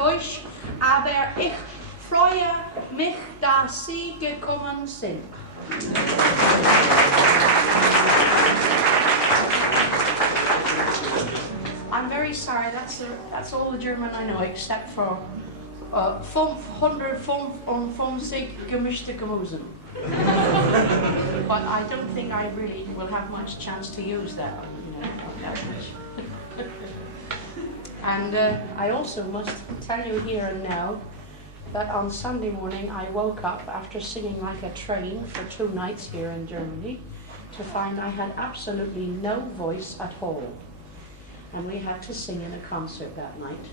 Deutsch, aber ich freue mich, dass Sie gekommen sind. I'm very sorry, that's all the German I know, except for 555 gemischte Gemüse. But I don't think I really will have much chance to use that, And I also must tell you here and now that on Sunday morning I woke up after singing like a train for 2 nights here in Germany to find I had absolutely no voice at all. And we had to sing in a concert that night.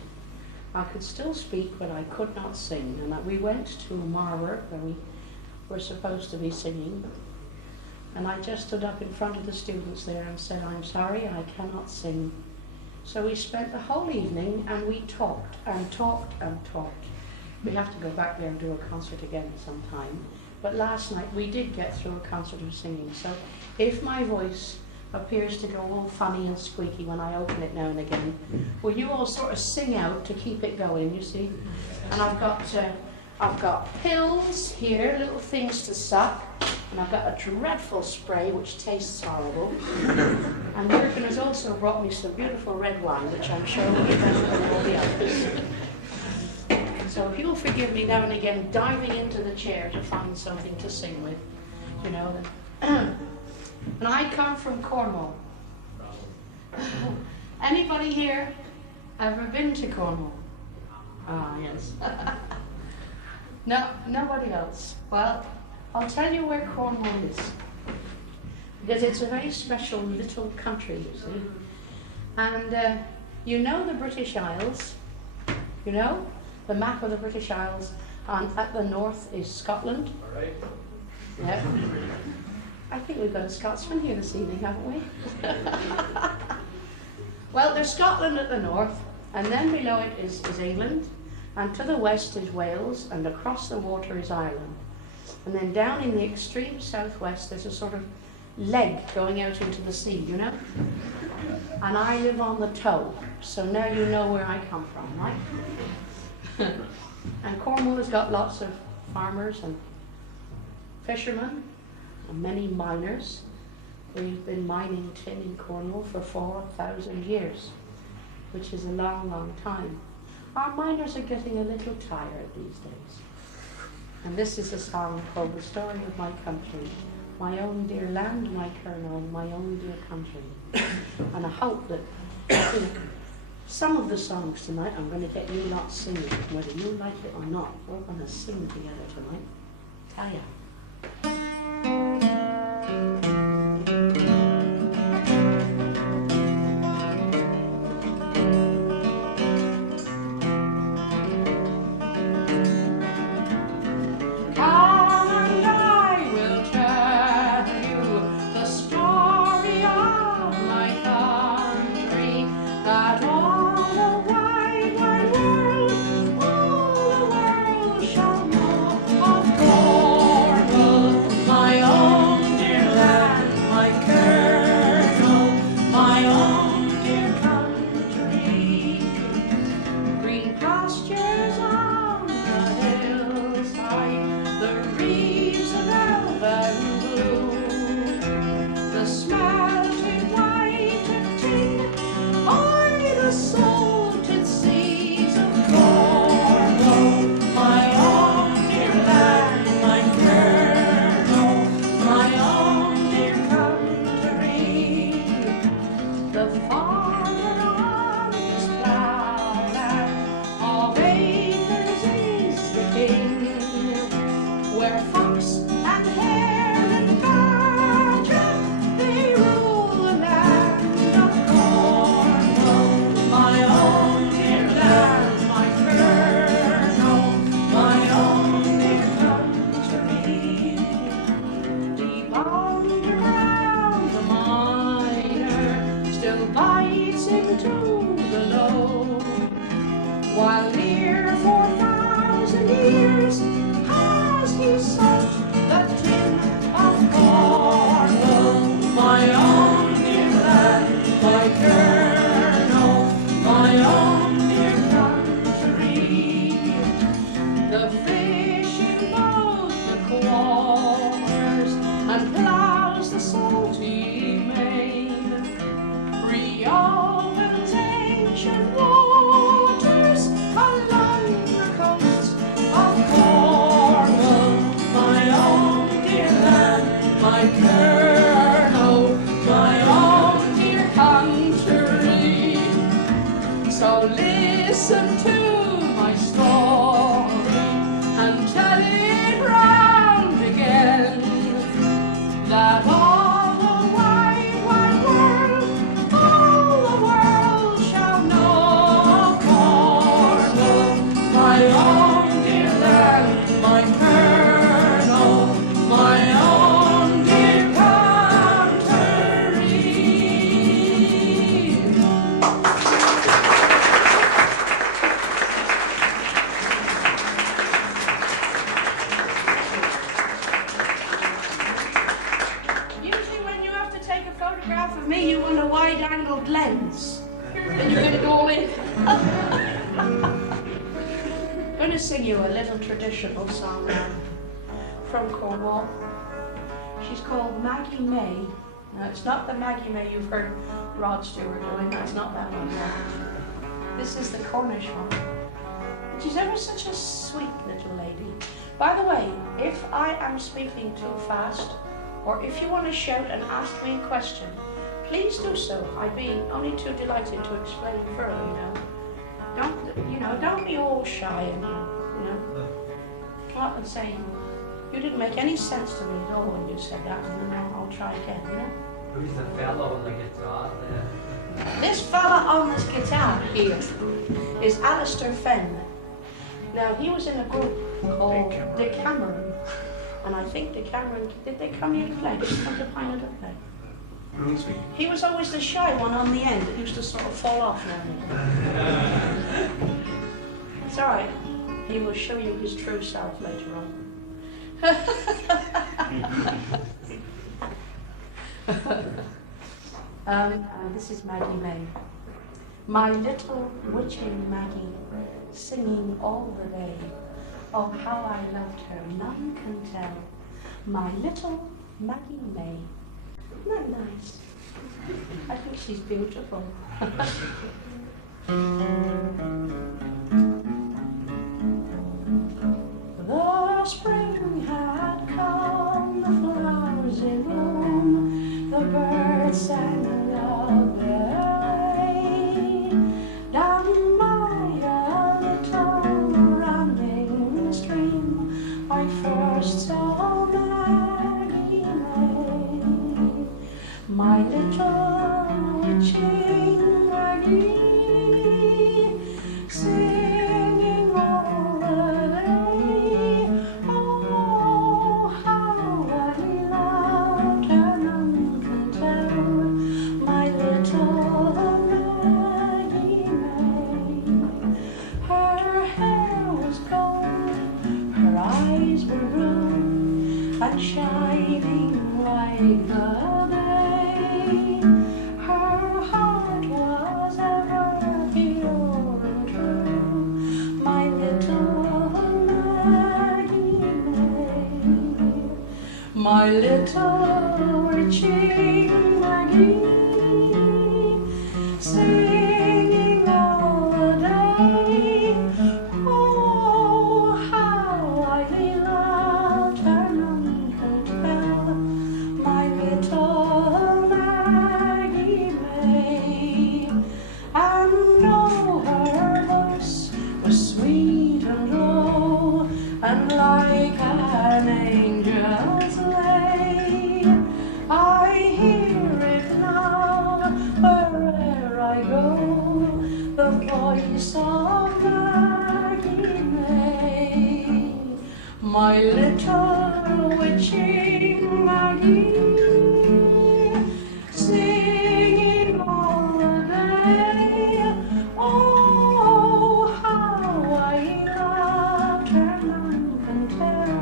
I could still speak, but I could not sing. And we went to Marwer, where we were supposed to be singing. And I just stood up in front of the students there and said, I'm sorry, I cannot sing. So we spent the whole evening and we talked and talked and talked. We have to go back there and do a concert again sometime. But last night we did get through a concert of singing. So if my voice appears to go all funny and squeaky when I open it now and again, will you all sort of sing out to keep it going, you see? And I've got pills here, little things to suck, and I've got a dreadful spray which tastes horrible. And Jürgen has also brought me some beautiful red wine, which I'm sure will be better than all the others. So if you'll forgive me now and again diving into the chair to find something to sing with, you know. And I come from Cornwall. Anybody here ever been to Cornwall? Ah, yes. No, nobody else. Well, I'll tell you where Cornwall is. Because it's a very special little country, you see. And you know the British Isles? You know? The map of the British Isles. And at the north is Scotland. All right. Yeah. I think we've got a Scotsman here this evening, haven't we? Well, there's Scotland at the north, and then below it is England, and to the west is Wales, and across the water is Ireland. And then down in the extreme southwest, there's a sort of leg going out into the sea, you know? And I live on the toe, so now you know where I come from, right? And Cornwall has got lots of farmers and fishermen, and many miners. We've been mining tin in Cornwall for 4,000 years, which is a long, long time. Our miners are getting a little tired these days. And this is a song called The Story of My Country. My own dear land, my kernel, my own dear country. And I hope that some of the songs tonight I'm going to get you lot singing, whether you like it or not. We're going to sing together tonight. Tell ya. While near 4,000 years has he sought the tin my Colonel, my own dear country. So listen to my story and tell it round again, that all the wide, wide world, all the world shall know Cornwall, my own dear land, my Colonel, my own dear country. Usually when you have to take a photograph of me, you want a wide-angled lens. Then you get it all in. I'm going to sing you a little traditional song now from Cornwall. She's called Maggie Mae. Now, it's not the Maggie Mae you've heard Rod Stewart doing. That's not that one. No. This is the Cornish one. She's ever such a sweet little lady. By the way, if I am speaking too fast, or if you want to shout and ask me a question, please do so. I'd be only too delighted to explain further, Don't be all shy and, come up and say, you didn't make any sense to me at all when you said that, and then I'll try again, Who's the fellow on the guitar there? This fella on this guitar here is Alistair Fenn. Now, he was in a group called Camborne, and I think Camborne, did they come here to play? Did they come to Peine to play? He was always the shy one on the end that used to sort of fall off now and then. It's all right. He will show you his true self later on. This is Maggie Mae. My little witching Maggie, singing all the day. Oh, how I loved her, none can tell. My little Maggie Mae. Isn't that nice? I think she's beautiful. The spring had come, the flowers in bloom, the birds sang lovely. Down by a little running stream, I first saw Maggie Mae, my little witching Maggie, singing all the day. Oh, how I loved her, none can tell, my little Maggie Mae. Her hair was gold, her eyes were blue, and shining like the day. Her heart was ever pure and true, my little Maggie Mae, my little witching Maggie, singing all the day. Oh, how I loved her, none could tell, my little Maggie Mae. And oh, her voice was sweet and low, and like an angel's lay. I hear it now where'er I go, the voice of Maggie Mae, my little witching Maggie, singing all the day. Oh, how I loved her, none can tell,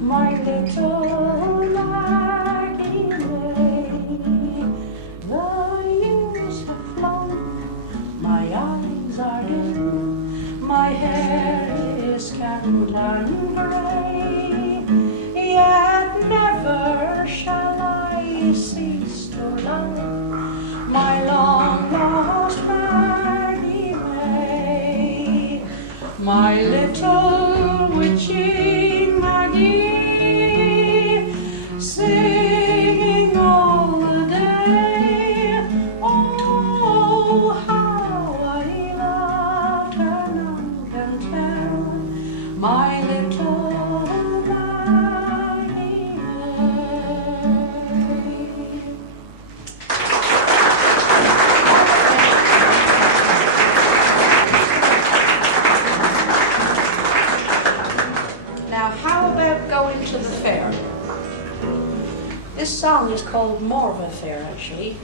my little Maggie Mae. The years have flown, my eyes are dim, my hair is scant and grey, yet never shall I cease to love my long lost Maggie Mae, my little witching Maggie, sing This song is called Morva Fair, actually.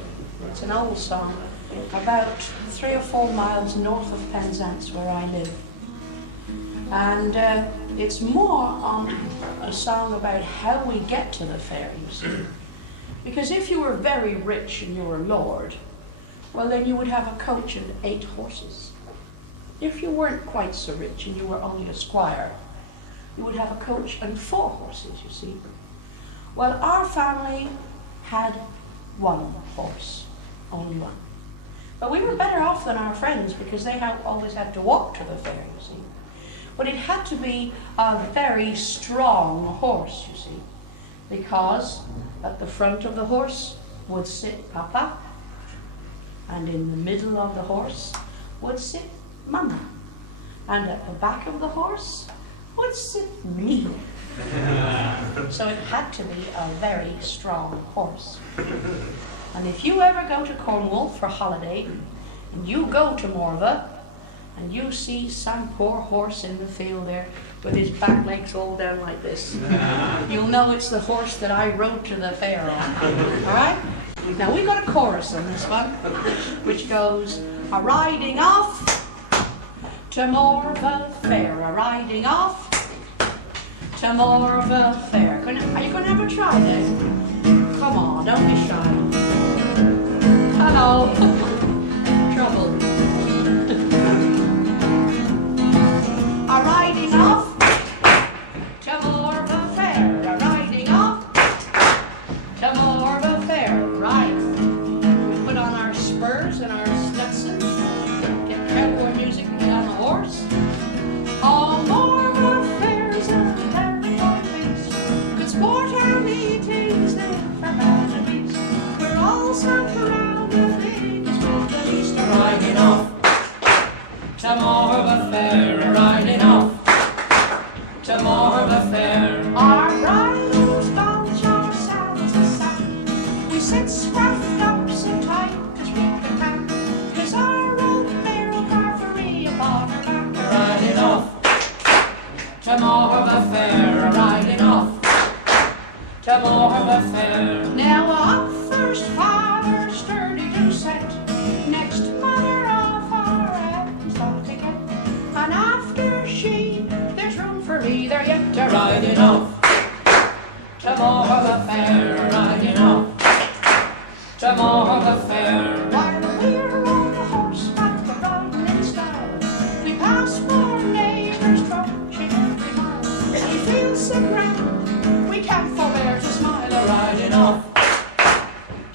It's an old song, about 3 or 4 miles north of Penzance, where I live. And it's more a song about how we get to the fair, you see. Because if you were very rich and you were a lord, well, then you would have a coach and 8 horses. If you weren't quite so rich and you were only a squire, you would have a coach and 4 horses, you see. Well, our family had 1 horse, only 1. But we were better off than our friends because they always had to walk to the fair, you see. But it had to be a very strong horse, you see, because at the front of the horse would sit Papa, and in the middle of the horse would sit Mama, and at the back of the horse would sit me. So it had to be a very strong horse. And if you ever go to Cornwall for holiday, and you go to Morva, and you see some poor horse in the field there with his back legs all down like this, you'll know it's the horse that I rode to the fair on. All right? Now we got a chorus on this one, which goes, a riding off to Morva Fair, a riding off to Morva Fair. Are you going to have a try then? Come on, don't be shy. Hello. Trouble. A riding off to Morva Fair, a riding off to Morva Fair. Right. We put on our spurs and our Stetsons, get cowboy music and get on the horse. Oh, Morva Fair's a very good place. Good sport and meetings there for man and beast. We're all sunk around the biggest with the least. A riding off to Morva Fair, a riding off to Morva Fair. Our bridles bunch our saddles aside. We sit scruffed up so tight as we can pack, 'cause our old mare will carvery upon her back. A riding off to Morva Fair, a riding off to Morva Fair. Now up first father sturdy to set, next mother of our heads up to get, and after she there's room for me there yet. A riding off to Morva Fair, a riding off to Morva Fair. While we're on the horseback a riding in style, we pass poor neighbours trudging every mile. We feel so grand we can't forbear to smile. A riding off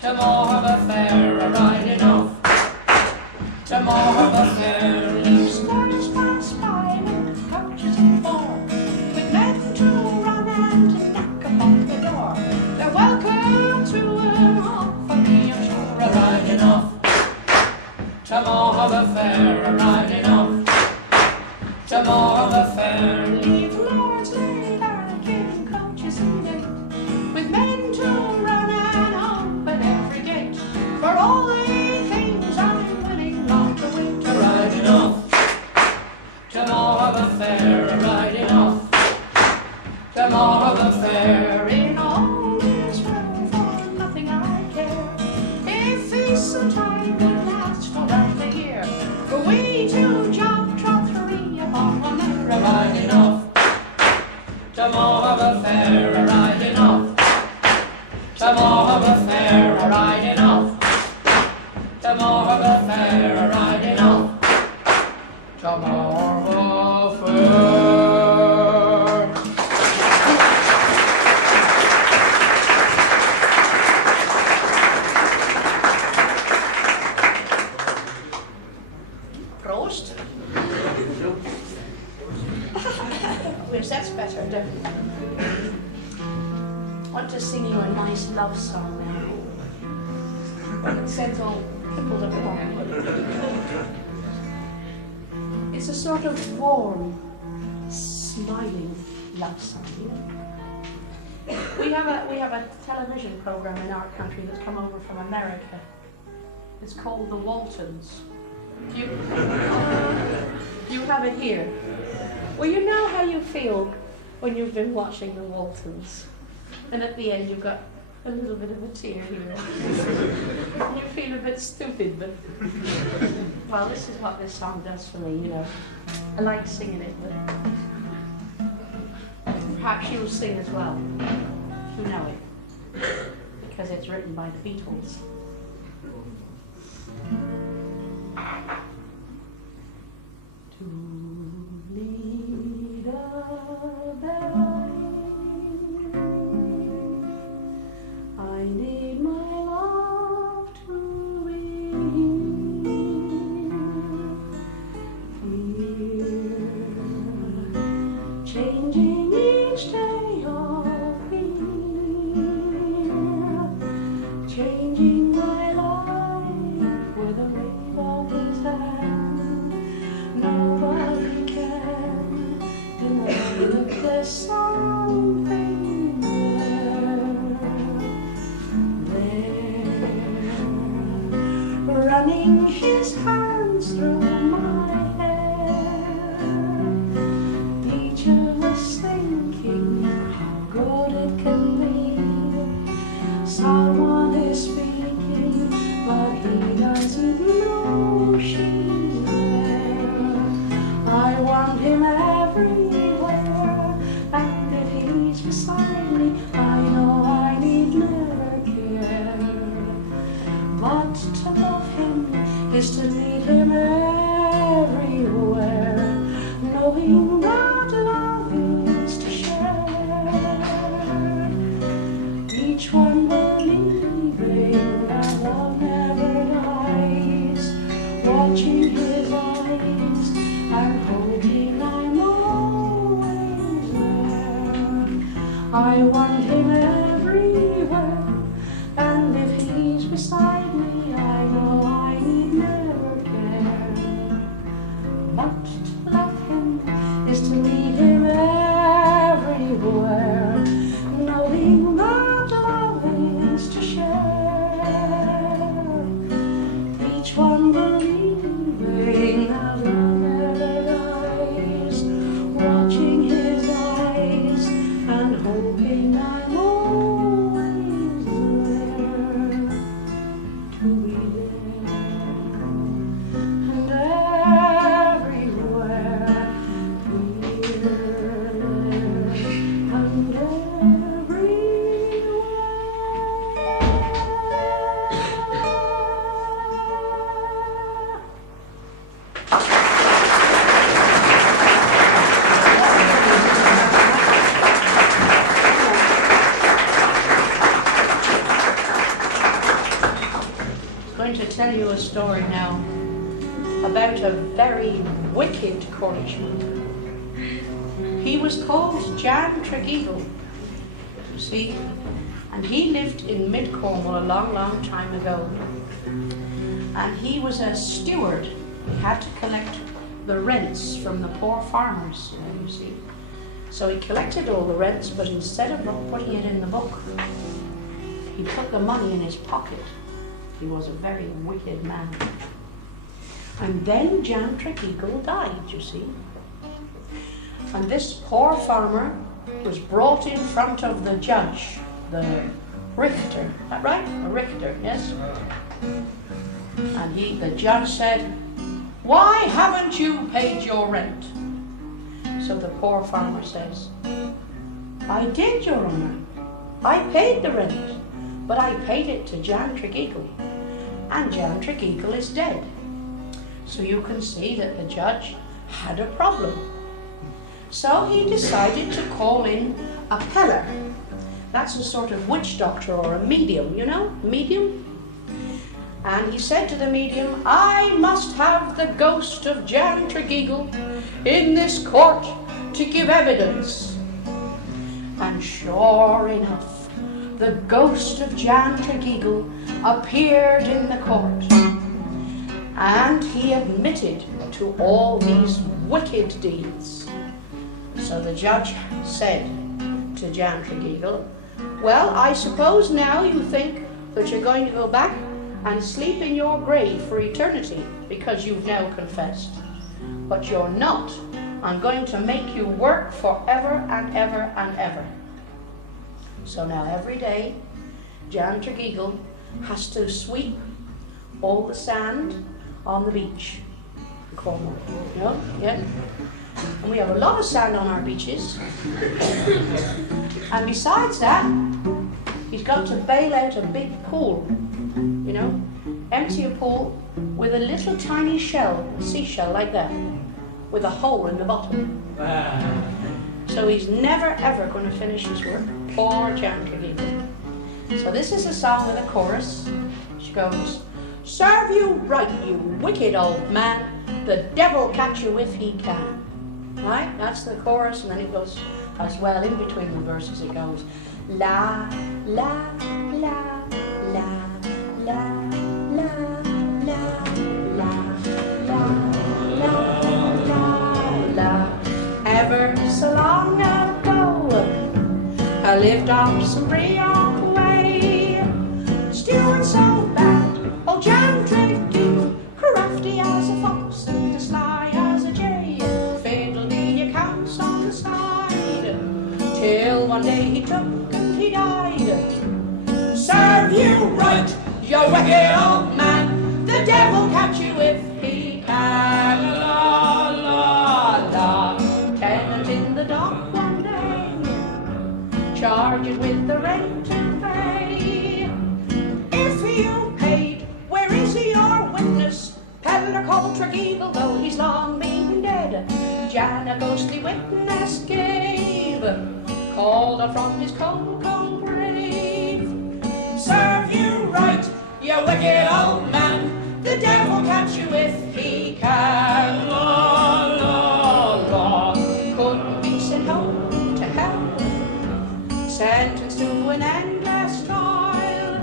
to Morva Fair, a riding off to Morva Fair. Leaves cars pass by with coaches and 4, with men to run and to knock upon the door. They're welcome to an off for me, I'm sure. A riding off to Morva Fair, a riding off to Morva Fair. Leave lords lay barricading coaches and gate, with men to run and open every gate. For all the things I'm willing not to wait. A riding off to Morva Fair, a riding off to Morva Fair. In all this world for nothing I care, if peace and time would last for round the year, for we two job trot 3 upon one mare. A riding off to Morva Fair, a riding off to Morva Fair, a riding off to Morva Fair, a riding off to Morva Fair. Prost. Yes, that's better, definitely. I want to sing you a nice love song now. It sends all pimples up along. It's a sort of warm, smiling love song, you know. We have a television program in our country that's come over from America. It's called The Waltons. You have it here. Well, you know how you feel when you've been watching The Waltons, and at the end you've got a little bit of a tear here. You feel a bit stupid, but well, this is what this song does for me, you know. I like singing it, but perhaps you'll sing as well. You know it, because it's written by the Beatles. To lead a band, I need my love to be here, changing each day of the year, changing my life with a wave of his hand. Nobody can deny that there's something there, running his hands through my hair. Each of us thinking how good it can be. Someone is speaking, but he doesn't know she's there. I want him everywhere, and if he's beside me, I know I need never care. But to love him is to need him everywhere, knowing that love is to share. Each one believing that love never dies, watching his eyes and hoping I'm always there. I want him everywhere, and if he's beside me, I know I need never care. But to love him is to lead him everywhere, knowing that love is to share. Each one believing that love never dies, watching his eyes and hoping I'm always there, to be there and everywhere, here, there, and everywhere. I'm going to tell you a story now about a very wicked Cornishman. He was called Jan Tregeagle, you see, and he lived in mid-Cornwall a long, long time ago. And he was a steward. He had to collect the rents from the poor farmers, you see. So he collected all the rents, but instead of putting it in the book, he put the money in his pocket. He was a very wicked man. And then Jan Tregeagle died, you see. And this poor farmer was brought in front of the judge, the Richter. Is that right? A Richter, yes? And the judge said, "Why haven't you paid your rent?" So the poor farmer says, "I did, Your Honour. I paid the rent, but I paid it to Jan Tregeagle, and Jan Tregeagle is dead." So you can see that the judge had a problem. So he decided to call in a peller. That's a sort of witch doctor or a medium, you know, medium. And he said to the medium, "I must have the ghost of Jan Tregeagle in this court to give evidence." And sure enough, the ghost of Jan Tregeagle appeared in the court. And he admitted to all these wicked deeds. So the judge said to Jan Tregeagle, "Well, I suppose now you think that you're going to go back and sleep in your grave for eternity because you've now confessed. But you're not. I'm going to make you work forever and ever and ever." So now every day Jan Tregeagle has to sweep all the sand on the beach in Cornwall. You know? Yeah. And we have a lot of sand on our beaches. And besides that, he's got to bail out a big pool, you know, empty a pool with a little tiny shell, a seashell like that, with a hole in the bottom. So he's never ever going to finish his work. Poor Jan Tregeagle. So this is a song with a chorus. She goes, "Serve you right, you wicked old man, the devil catch you if he can." Right? That's the chorus, and then it goes as well in between the verses. It goes la la la la la la la la la la la. Ever so long ago, I lived up some Briark way. Steward so bad, old Jan Tregeagle, crafty as a fox and as sly as a jay, fiddled the accounts on the side, till one day he took and he died. Serve you right, you wicked old man, the devil catch you if he can. La la la. Tenant in the dock one day, charged with the rent to pay. If you paid, where is your witness? Peddler called Tregeagle, though he's long been dead. Jan a ghostly witness gave, called out from his cold grave. Serve you right, you wicked old man, the devil catch you if he can. La la la. Couldn't be sent home to hell, sentenced to an endless toil,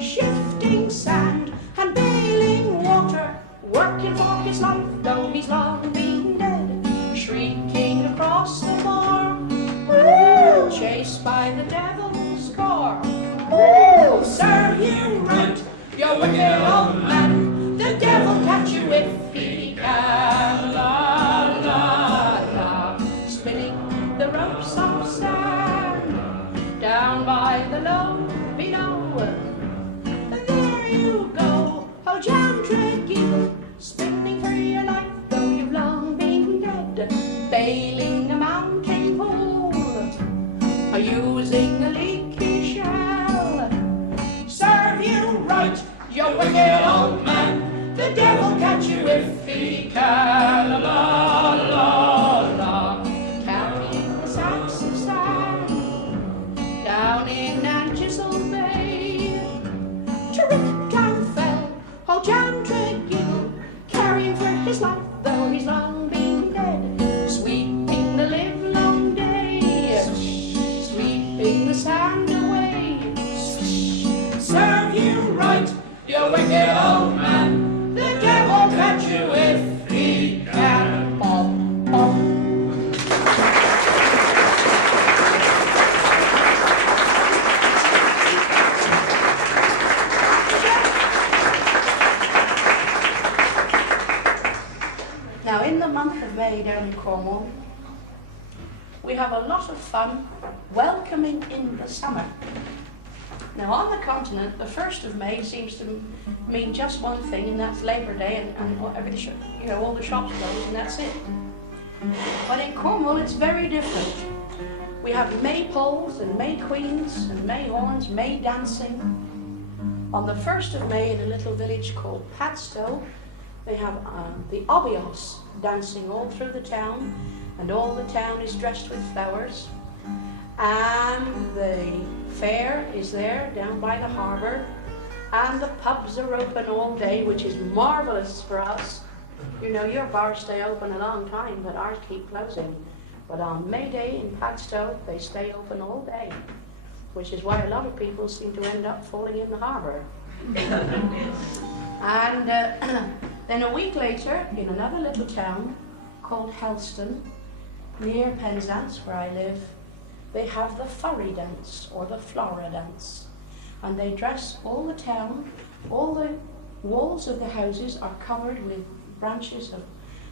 shifting sand and bailing water, working for his life, though he's long been dead, shrieking across the moor, chased by the devil's gore. Serve you right, you wicked old man, the devil catch you if he can. La la la. Spinning the ropes of sand down by the low below. There you go, oh Jan Tregeagle, spinning for your life, though you've long been dead, bailing a mountain pool, using a leaky shell. Serve you right, you wicked old man, the devil catch you if he can. La la la. Carrying the sacks of sand down in Chisel Bay, tripped and fell, oh Jan Tregeagle, carrying for his life, though he's long been dead, sweeping the livelong day, sweeping the sand away. Serve you right, you wicked old man, the devil catch you if he can. Bob, bob. Now, in the month of May down in Cornwall, we have a lot of fun welcoming in the summer. Now, on the continent, the 1st of May seems to mean just one thing, and that's Labour Day, and everything, you know, all the shops close, and that's it. But in Cornwall, it's very different. We have maypoles and May queens and May horns, May dancing. On the 1st of May, in a little village called Padstow, they have the obios dancing all through the town, and all the town is dressed with flowers. And the fair is there down by the harbour, and the pubs are open all day, which is marvellous for us. You know, your bars stay open a long time, but ours keep closing. But on May Day in Padstow, they stay open all day, which is why a lot of people seem to end up falling in the harbour. And then a week later, in another little town called Helston, near Penzance, where I live, they have the furry dance, or the flora dance. And they dress all the town, all the walls of the houses are covered with branches of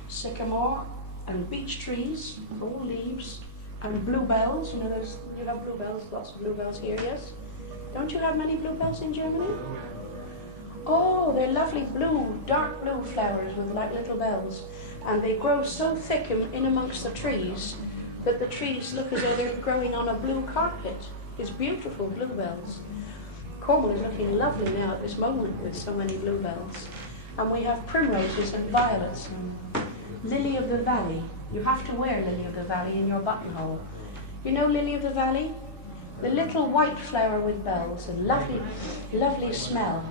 sycamore and beech trees, all leaves, and bluebells. You know, you have bluebells, lots of bluebells here, yes? Don't you have many bluebells in Germany? Oh, they're lovely blue, dark blue flowers with like little bells. And they grow so thick in amongst the trees that the trees look as though they're growing on a blue carpet. It's beautiful bluebells. Cornwall is looking lovely now at this moment with so many bluebells. And we have primroses and violets and lily of the valley. You have to wear lily of the valley in your buttonhole. You know lily of the valley? The little white flower with bells, a lovely, lovely smell.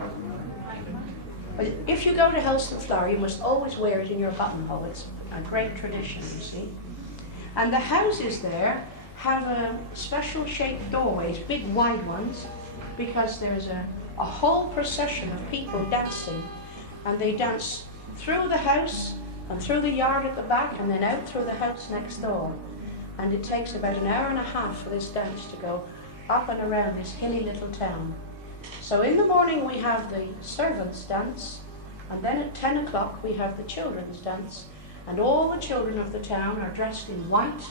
But if you go to Helston Flower, you must always wear it in your buttonhole. It's a great tradition, you see. And the houses there have special shaped doorways, big wide ones, because there's a whole procession of people dancing. And they dance through the house and through the yard at the back and then out through the house next door. And it takes about an hour and a half for this dance to go up and around this hilly little town. So in the morning we have the servants' dance, and then at 10 o'clock we have the children's dance, and all the children of the town are dressed in white,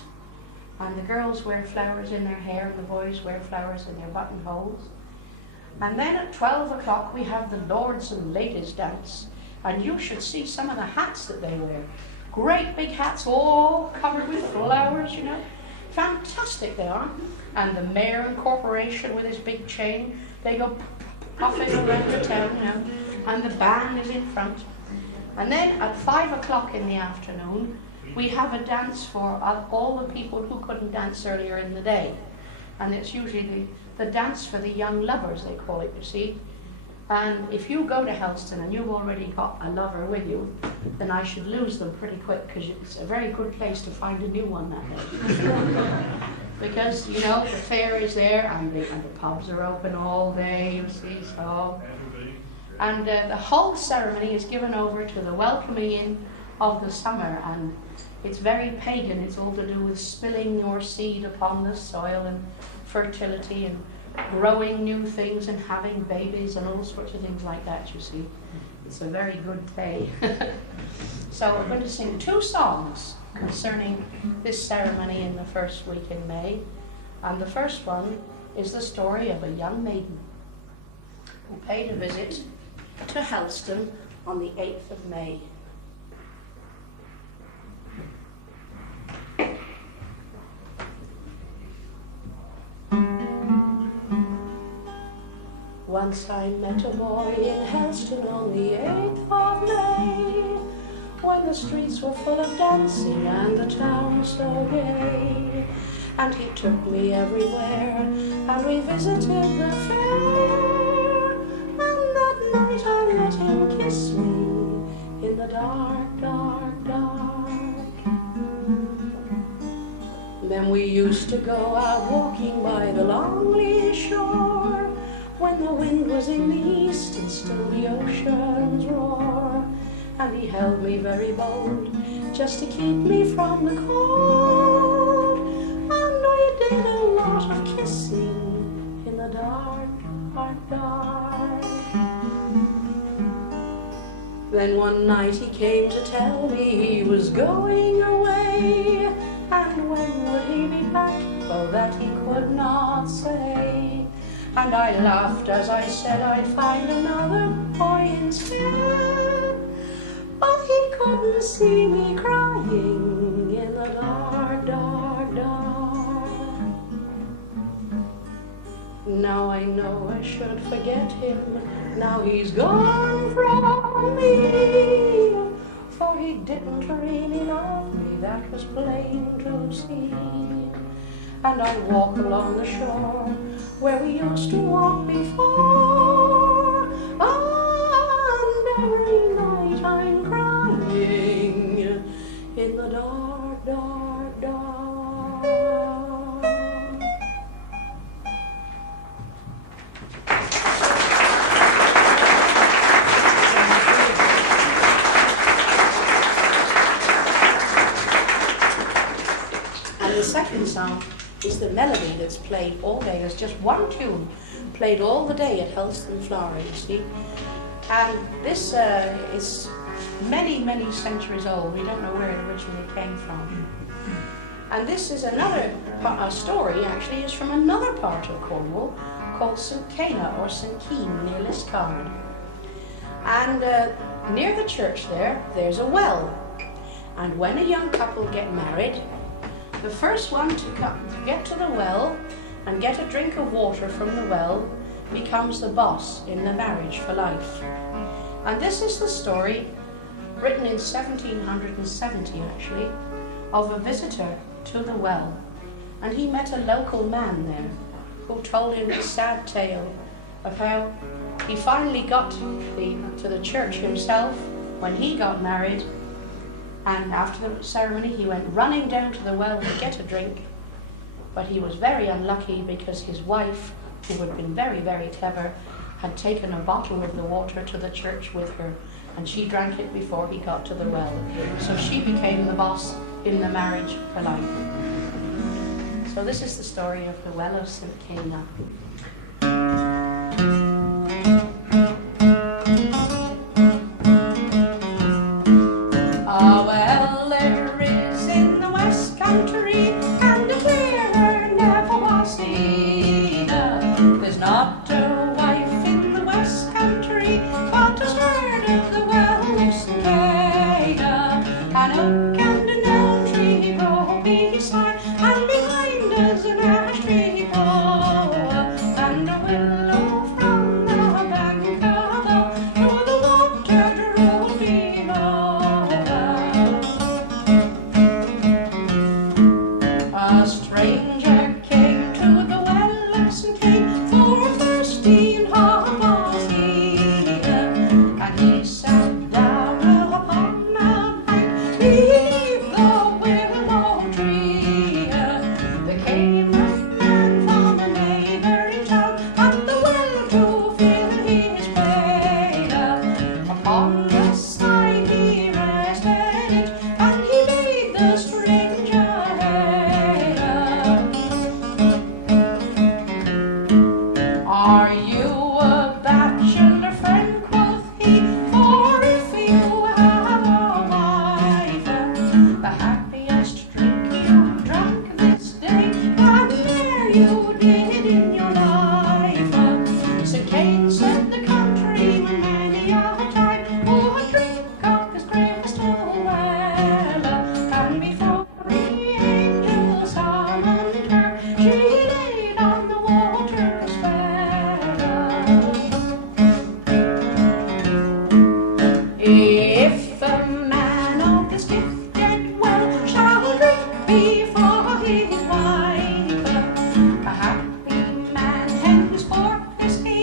and the girls wear flowers in their hair and the boys wear flowers in their buttonholes. And then at 12 o'clock we have the lords and ladies' dance, and you should see some of the hats that they wear. Great big hats, all covered with flowers, you know. Fantastic they are. And the mayor and corporation with his big chain, they go puffing around the town, you know, and the band is in front. And then at 5 o'clock in the afternoon, we have a dance for all the people who couldn't dance earlier in the day. And it's usually the dance for the young lovers, they call it, you see. And if you go to Helston and you've already got a lover with you, then I should lose them pretty quick, because it's a very good place to find a new one that day. Because, you know, the fair is there and the pubs are open all day, you see, so. And the whole ceremony is given over to the welcoming in of the summer, and it's very pagan. It's all to do with spilling your seed upon the soil and fertility and growing new things and having babies and all sorts of things like that, you see. It's a very good day. So we're going to sing 2 songs concerning this ceremony in the first week in May. And the first one is the story of a young maiden who paid a visit to Helston on the 8th of May. Once I met a boy in Helston on the 8th of May, when the streets were full of dancing and the town so gay. And he took me everywhere, and we visited the fair. And that night I let him kiss me in the dark, dark, dark. Then we used to go out walking by the lonely shore, when the wind was in the east and still the ocean's roar. And he held me very bold, just to keep me from the cold. And we did a lot of kissing in the dark, dark, dark. Then one night he came to tell me he was going away. And when would he be back? Oh, that he could not say. And I laughed as I said I'd find another boy instead. But he couldn't see me crying in the dark, dark, dark. Now I know I should forget him. Now he's gone from me. For he didn't really love me, that was plain to see. And I walk along the shore where we used to walk before. And every night I'm crying in the dark, dark, dark. And the second song is the melody that's played all day. There's just one tune played all the day at Helston Flower, you see. And this is many, many centuries old. We don't know where it originally came from. And this is another story, actually, is from another part of Cornwall called St. Cana or St. Keen near Liscard. And near the church there's a well. And when a young couple get married, the first one to get to the well and get a drink of water from the well becomes the boss in the marriage for life. And this is the story, written in 1770 actually, of a visitor to the well. And he met a local man there who told him the sad tale of how he finally got to the church himself when he got married, and after the ceremony he went running down to the well to get a drink, but he was very unlucky because his wife, who had been very, very clever, had taken a bottle of the water to the church with her, and she drank it before he got to the well. So she became the boss in the marriage for life. So this is the story of the Well of St. Cana. A well there is in the West Country, and a clearer never was seen. There's not a wife in the West Country but has heard of the Well of St. Cana. An oak and an elm tree grow beside, and behind us an ash tree grow, and a willow from the bank above to the water rolled below. A stranger came to the Well of St. Cana, for thirsty and hot was he, and he sat down upon a bank beneath the willow tree. There came a man from a neighbouring town at the well to fill his pail. Upon the side he rested it, and he bade the stranger hail. Are you a bachelor friend, quoth he, for if you have a wife, the happiest drink you drank this day, and there you did in your life. St. Cane said the countryman many a time, oh, drink of his crystal well, and before the angels summoned her, she laid on the water a spell. If a man of this gifted well shall drink before his wife, a happy man henceforth is he,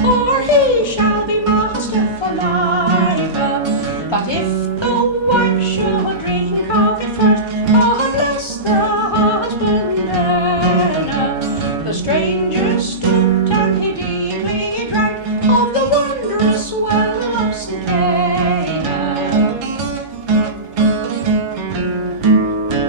for he shall be master for life. But if the wife should drink of it first, God bless the husband then. The stranger stooped and he deeply drank of the wondrous Well of St. Cana.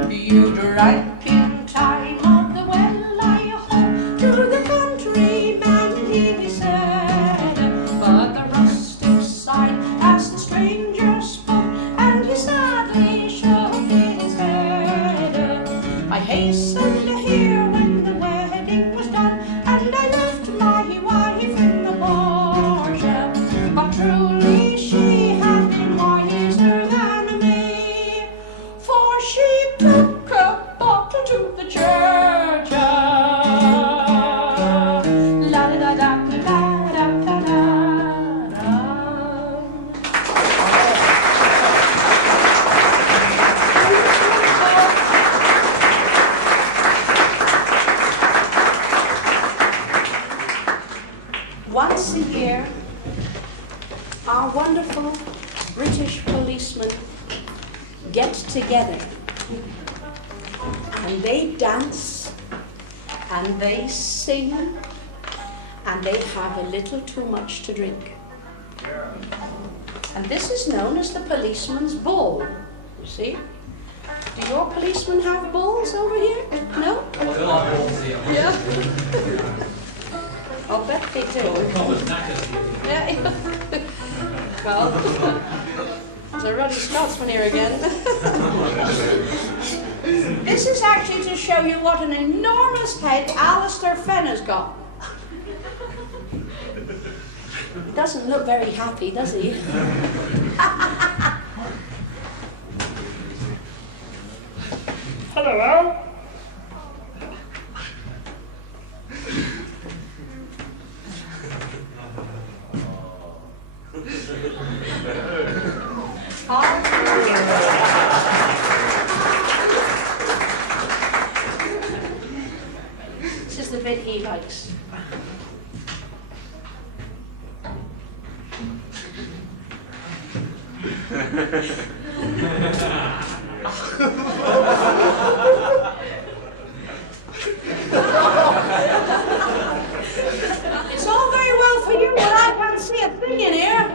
You drank in time of the well, I hope, to the countryman he said, but the rustic sighed as the stranger spoke, and he sadly shook his head. I hastened here when the wedding was done, and I left my wife in the porch, but truly she had been wiser than me, for she took a bottle to the church. La da da da da da da da da. Once a year, our wonderful British policemen get together and they dance and they sing and they have a little too much to drink. And this is known as the policeman's ball, you see. Do your policemen have balls over here? No? Yeah. I'll bet they do. Yeah. Well, there's a ruddy Scotsman here again. This is actually to show you what an enormous head Alistair Fenn has got. He doesn't look very happy, does he? Hello, Al. This is the bit he likes. It's all very well for you, but I can't see a thing in here.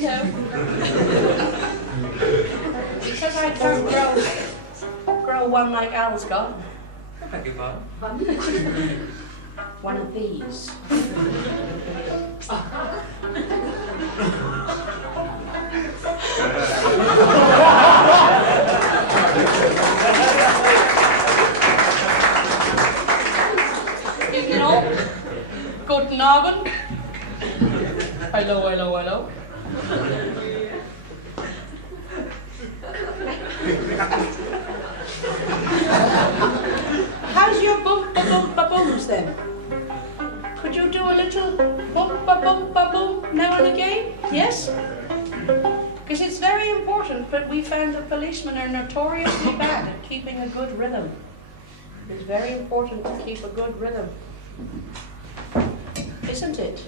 No. Because I can't grow one like Al's got. I beg your pardon? One of these. You know, guten Abend. Hello, hello, hello. How's your booms then? Could you do a little boom now and again? Yes? Because it's very important, but we found the policemen are notoriously bad at keeping a good rhythm. It's very important to keep a good rhythm. Isn't it?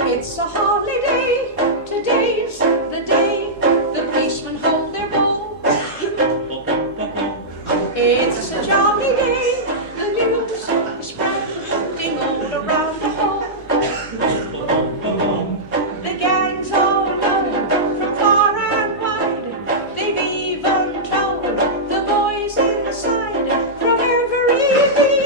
It's a holiday, today's the day the policemen hold their ball. It's a jolly day, the news is spreading all around the hall. The gang's all known from far and wide, they've even told the boys inside from every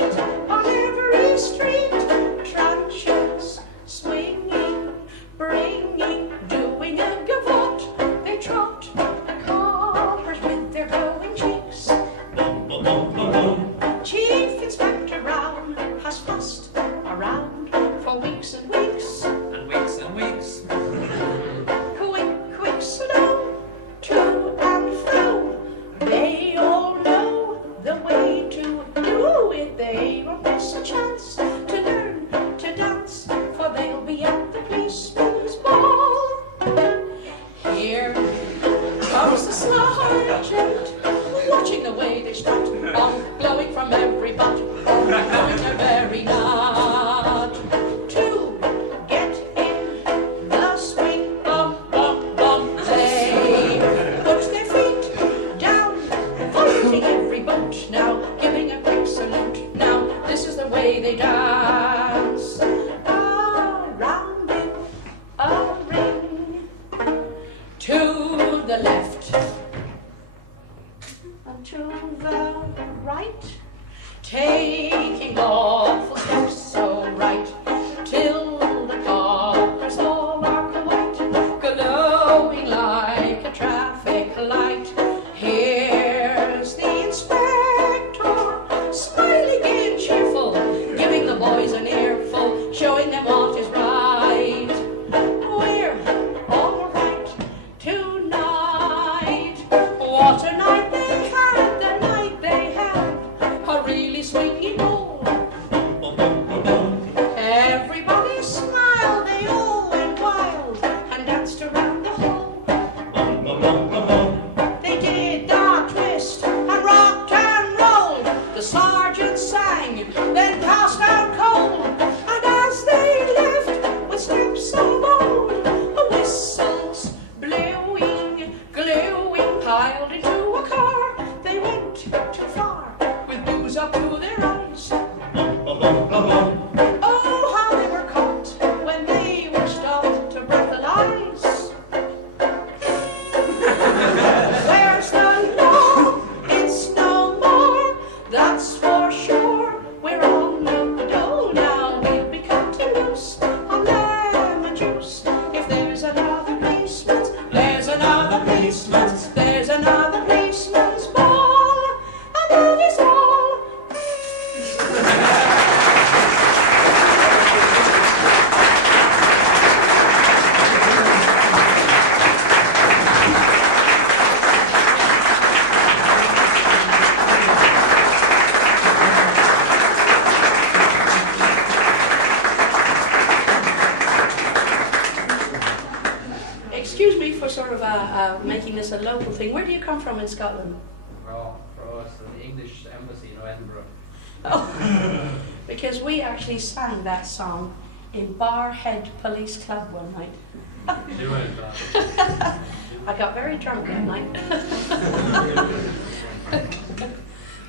policeman's, there's another policeman's ball, and that is all. Excuse me for sort of making this a local thing. Where do you come from in Scotland? Well, for us, the English embassy in Edinburgh. Oh, because we actually sang that song in Barhead Police Club one night. I got very drunk that night.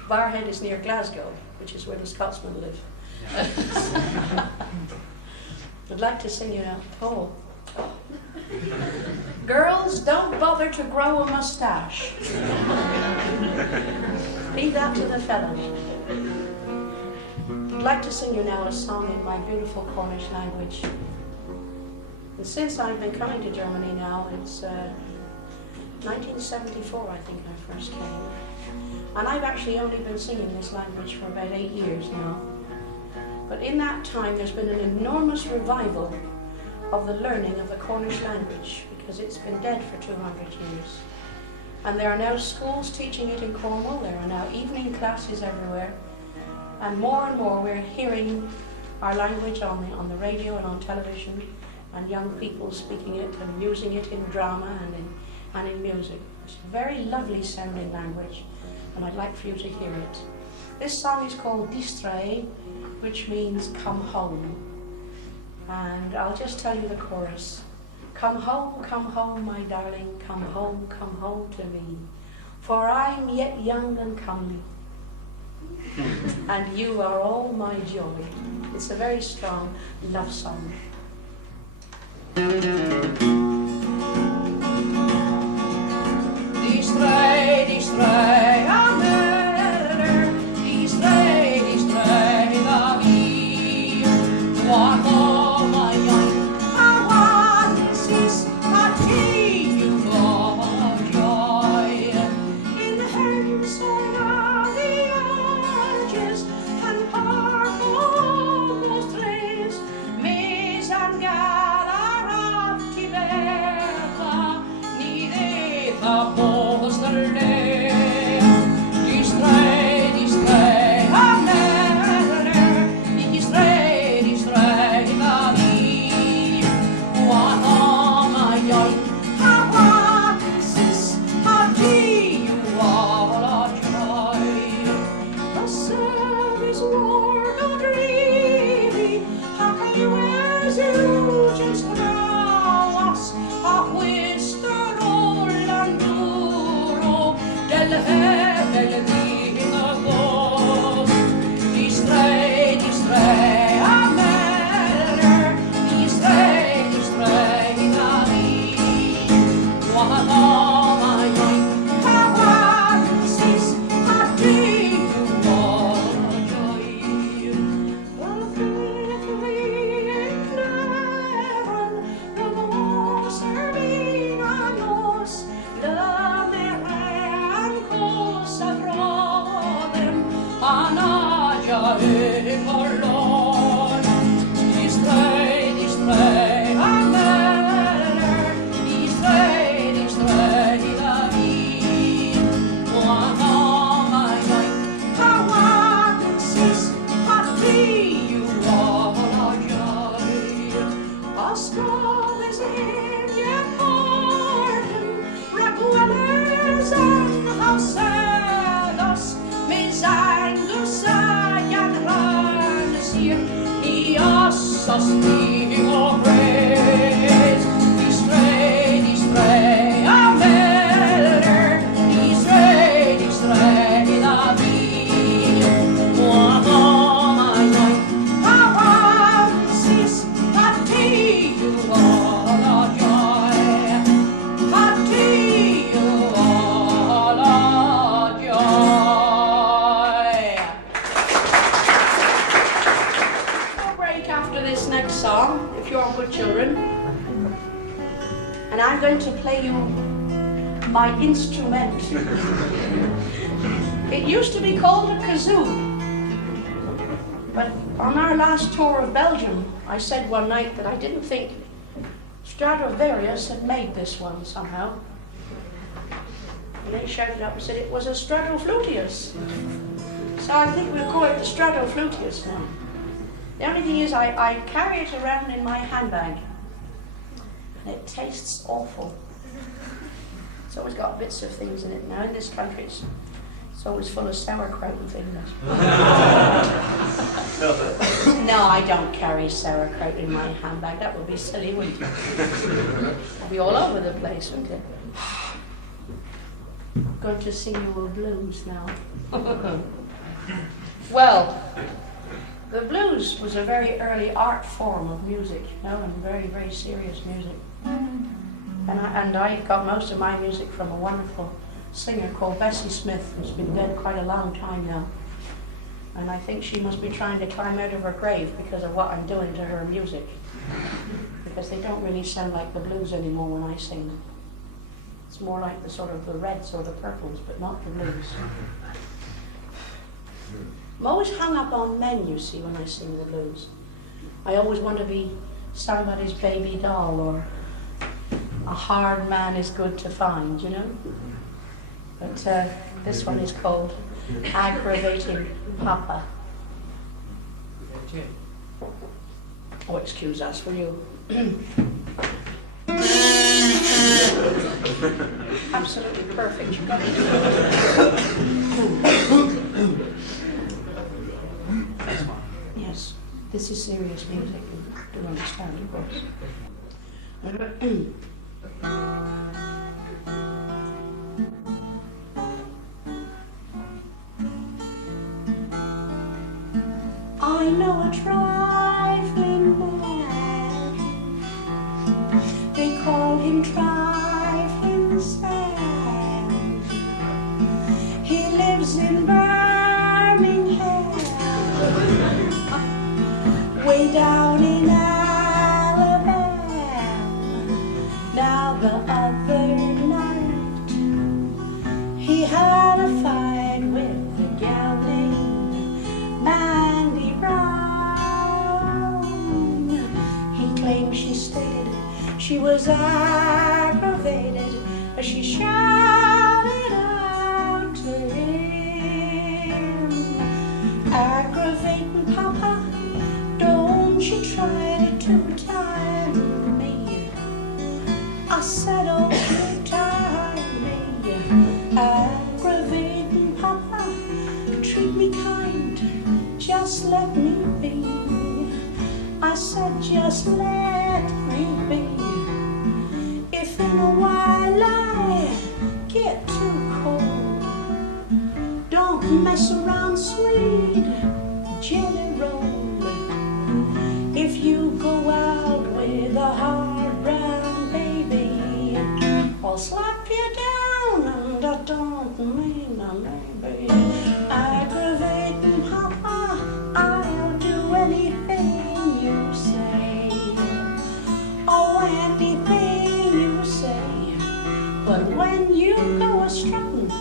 Barhead is near Glasgow, which is where the Scotsmen live. I'd like to sing you now. Oh. Girls, don't bother to grow a moustache. Leave that to the fellas. I'd like to sing you now a song in my beautiful Cornish language. And since I've been coming to Germany now, it's 1974 I think I first came. And I've actually only been singing this language for about 8 years now. But in that time there's been an enormous revival of the learning of the Cornish language, because it's been dead for 200 years. And there are now schools teaching it in Cornwall, there are now evening classes everywhere, and more we're hearing our language on the radio and on television, and young people speaking it and using it in drama and in music. It's a very lovely sounding language, and I'd like for you to hear it. This song is called Dichterin, which means come home. And I'll just tell you the chorus. Come home, my darling, come home to me. For I'm yet young and comely, and you are all my joy. It's a very strong love song. Dichterin, dichterin, amer, dichterin, dichterin, la vie. Walk on. my instrument. It used to be called a kazoo, but on our last tour of Belgium, I said one night that I didn't think Stradivarius had made this one somehow. And they shouted up and said it was a Stradoflutius. So I think we'll call it the Stradoflutius now. The only thing is I carry it around in my handbag, and it tastes awful. It's always got bits of things in it. Now in this country it's always full of sauerkraut and things. No, I don't carry sauerkraut in my handbag. That would be silly, wouldn't it? It'd be all over the place, wouldn't it? I'm going to sing you a blues now. Well, the blues was a very early art form of music, you know, and very, very serious music. And I got most of my music from a wonderful singer called Bessie Smith, who's been dead quite a long time now. And I think she must be trying to climb out of her grave because of what I'm doing to her music. Because they don't really sound like the blues anymore when I sing them. It's more like the sort of the reds or the purples, but not the blues. I'm always hung up on men, you see, when I sing the blues. I always want to be somebody's baby doll, or a hard man is good to find, you know? But this one is called Aggravating Papa. Oh, excuse us, will you? Absolutely perfect. You've got to do it. Yes, this is serious music. You do understand, of course. I know a trifling man, they call him Trifling Sam. He lives in Birmingham, way down in Alabama. Now the other night, he had a fight with a gal named Mandy Brown. He claimed she stated she was aggravated as she shouted out to him, "Aggravating Papa, don't you try to two-time me." I said, "Oh, two-time me, aggravating Papa, treat me kind, just let me be." I said, "Just let me be. If in a while I get too cold, don't mess around, sweet jelly roll. If you go out with a hard brown baby, I'll slap you down, and I don't mean a maybe. Aggravating Papa, I'll do anything you say. Oh, anything you say. But when you go a-strutting,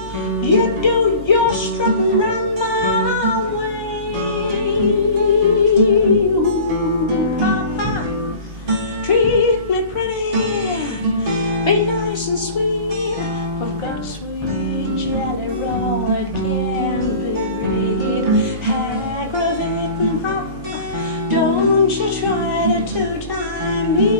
you do your strutting round my way. Ooh, Papa, treat me pretty, be nice and sweet. I've got a sweet jelly roll that can be read. Aggravating Papa, don't you try to two-time me."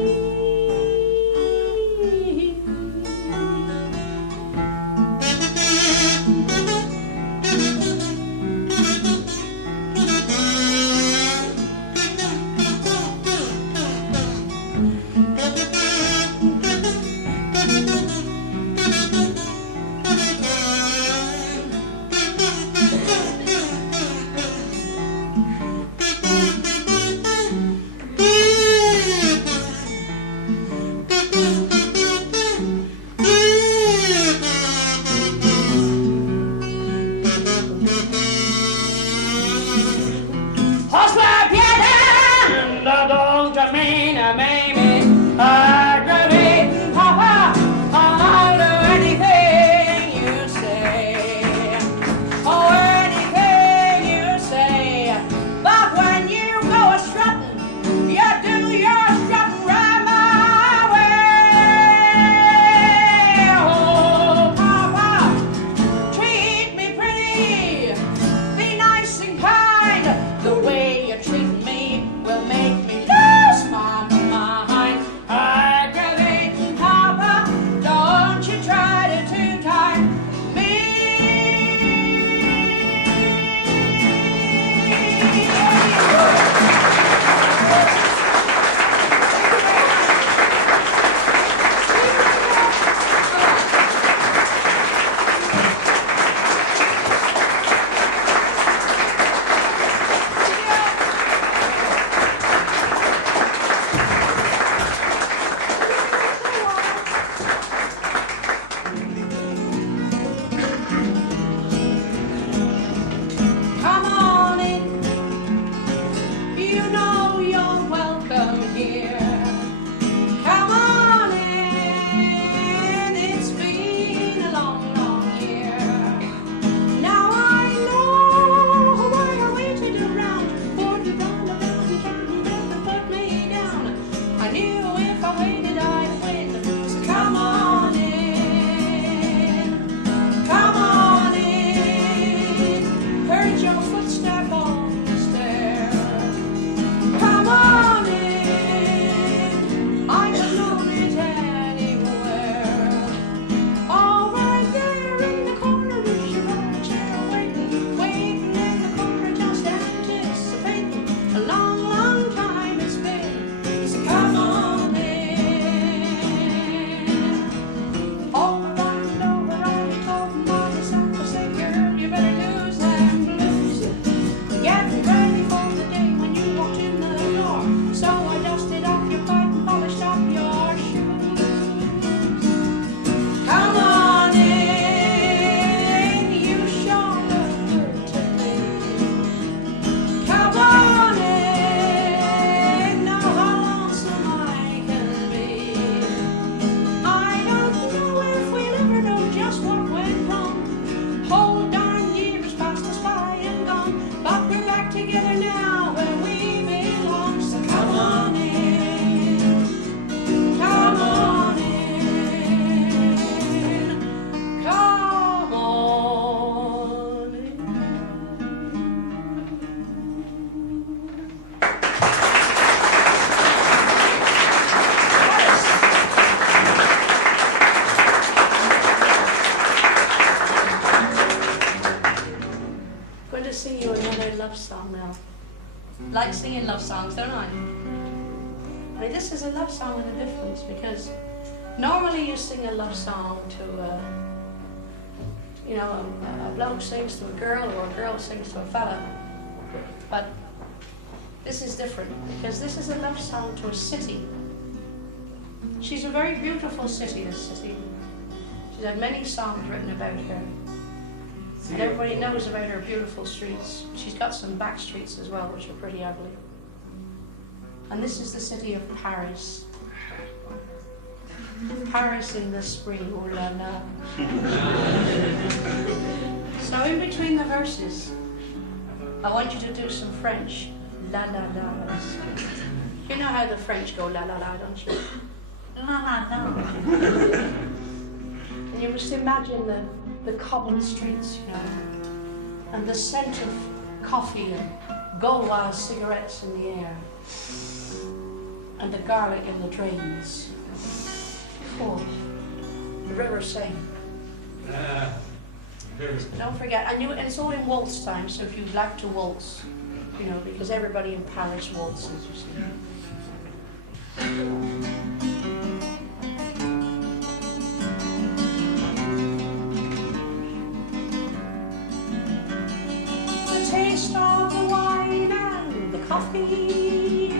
like singing love songs, don't I? I mean, this is a love song with a difference, because normally you sing a love song to, you know, a bloke sings to a girl, or a girl sings to a fella. But this is different, because this is a love song to a city. She's a very beautiful city, this city. She's had many songs written about her. And everybody knows about her beautiful streets. She's got some back streets as well, which are pretty ugly. And this is the city of Paris. Paris in the spring, oh la la. So in between the verses, I want you to do some French la la la. You know how the French go la la la, don't you? La la la. And you must imagine the cobbled streets, you know, and the scent of coffee and Gauloise cigarettes in the air, and the garlic in the drains. Oh, the river Seine. Don't forget, and it's all in waltz time, so if you'd like to waltz, you know, because everybody in Paris waltzes, you see. The taste of the wine and the coffee,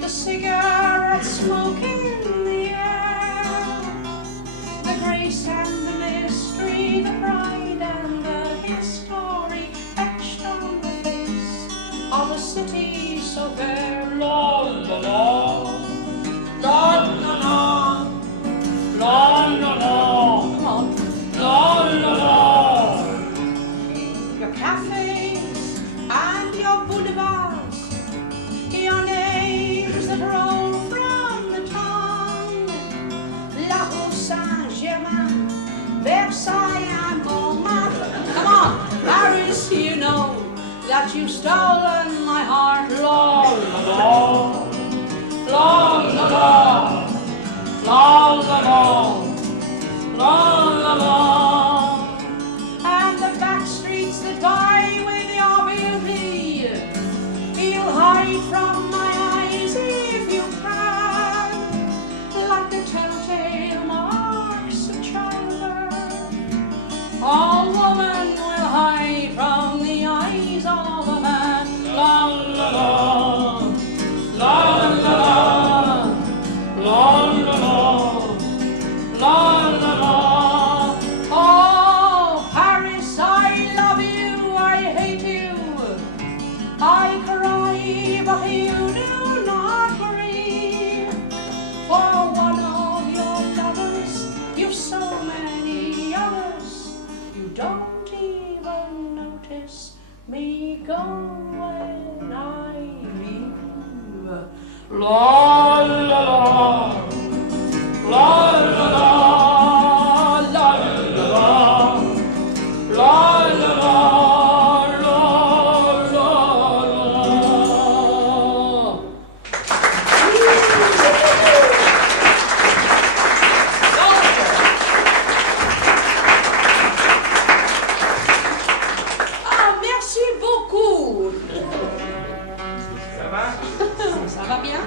the cigarette smoke in the air, the grace and the mystery, the pride and the history etched on the face of a city so bare. La la la, la la la, la la la, la la la. Your cafes and your boulevards, your names that roll from the tongue, La Rue Saint-Germain, Versailles and Montmartre. Come on, Paris, you know that you've stolen my heart. La la la, la la la, la la la, la la la. And the back streets that vie with your beauty, you'll hide from my eyes if you can, like the telltale marks of childbirth. All woman will hide from the eyes of a man. La la la, la la la, la la la, la la la. Oh, Paris, I love you, I hate you, I cry, but you do not grieve. For one of your lovers, you've so many others, you don't even notice me go when I leave. La la la, la la la, la la la, la la la, la la la. Ah, merci beaucoup. Ça va? Ça va bien?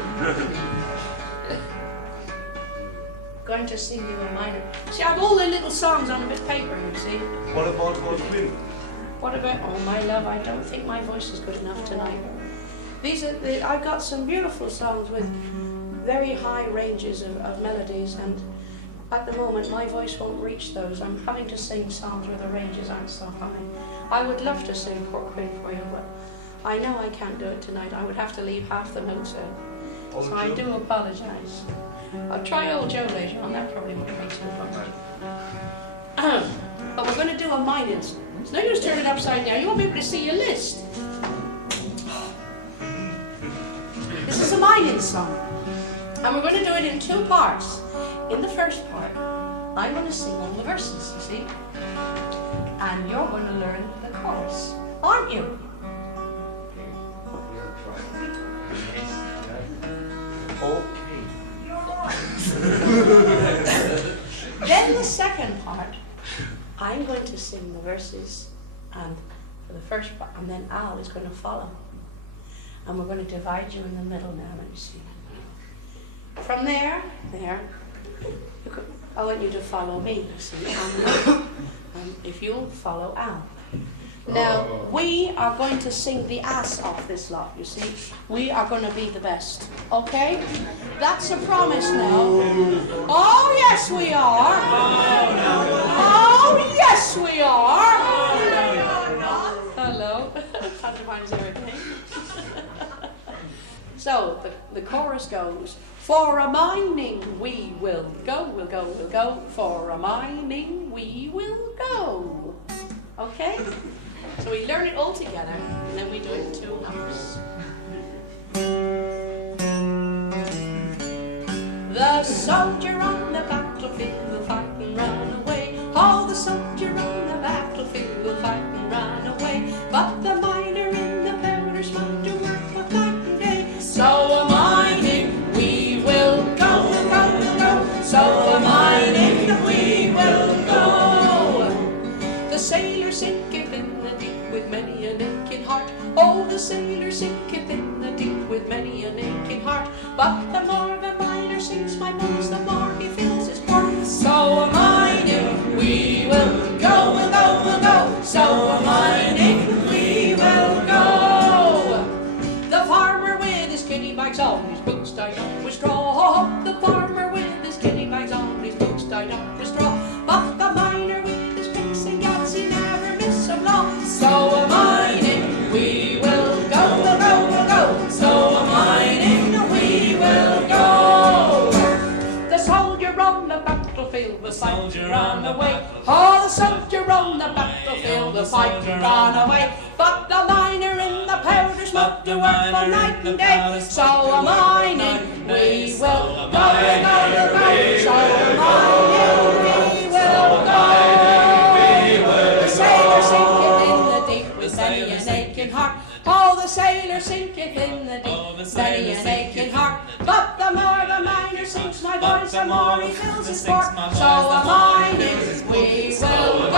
Going to sing you a minor. See, I have all the little songs on a bit of paper, you see. What about Queen? What about, oh my love, I don't think my voice is good enough tonight. I've got some beautiful songs with very high ranges of melodies, and at the moment my voice won't reach those. I'm having to sing songs where the ranges aren't so high. I would love to sing Queen for you, but I know I can't do it tonight. I would have to leave half the notes out. So I do apologise. I'll try Old Joe later on, that probably won't make too much. But we're going to do a minor. It's no use turning it upside down. You won't be able to see your list. This is a mining song. And we're going to do it in two parts. In the first part, I'm going to sing all the verses, you see? And you're going to learn the chorus, aren't you? Okay. Then the second part, I'm going to sing the verses, and for the first part, and then Al is going to follow. And we're going to divide you in the middle now, let me see. From there, I want you to follow me, you see, and if you'll follow Al. Now, we are going to sing the ass off this lot, you see. We are going to be the best, okay? That's a promise now. Oh, yes, we are. Oh, yes, we are. Hello. Pantomime's everything. So, the chorus goes, for a mining we will go, we'll go, we'll go. For a mining we will go. Okay? So we learn it all together, and then we do it in 2 numbers. The soldier on the battlefield will fight and run away. Oh, the soldier on the battlefield will fight and run away. But the miner in the powder smoke to work for night and day. So a mining we will go, we'll go, we'll go. So a mining we will go. The sailor sinketh in the deep with many an aching heart. Oh, the sailor sinketh in the deep with many an aching heart. But the more the miner sinks, my bones, the more he fills his port. So a mining we will go, we'll go, we'll go. So a mining we will go. The farmer with his kitty bags on, his boots tied up with straw. The farmer with his kitty bags on, his boots tied up with straw. But the miner with his picks and gals, he never miss a blow. So a mining we will go, we'll go, we'll go. So a mining we will go. The soldier on the battlefield will fight and run away. Oh, the soldier on the battlefield will fight and run away. But the miner in the powder smoke to work for night and day. So a mining we will go, we'll go, we'll go. So a mining we will go. The sailor sinketh in the deep with many an aching heart. Oh, the sailor sinketh in the deep with many an aching heart. But the more the miner sinks, my boys, the more he fills his port. So a mining we will go. So a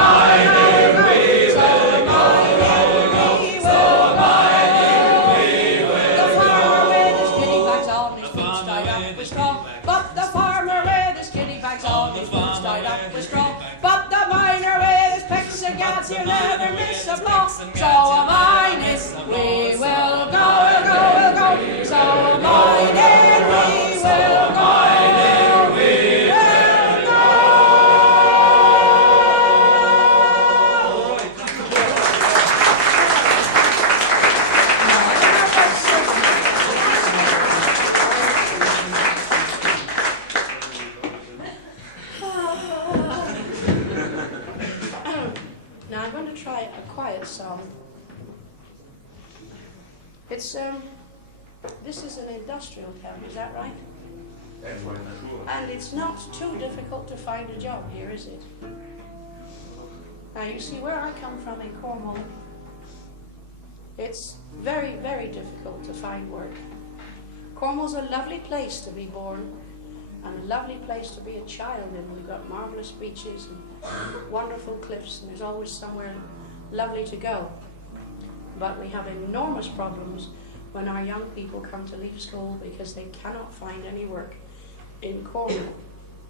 mining we will go. The farmer with his kitty bags on, his boots tied up with straw. But the farmer with his kitty bags on, his boots tied up with straw. But the miner with his picks and gals, he'll never miss a blow. So a mining we will go, we'll go, we'll go. So a mining we will go. Now I'm going to try a quiet song. It's this is an industrial town, is that right? That's right. And it's not too difficult to find a job here, is it? Now you see where I come from in Cornwall, it's very, very difficult to find work. Cornwall's a lovely place to be born and a lovely place to be a child in. We've got marvellous beaches and wonderful cliffs, and there's always somewhere lovely to go. But we have enormous problems when our young people come to leave school because they cannot find any work in Cornwall.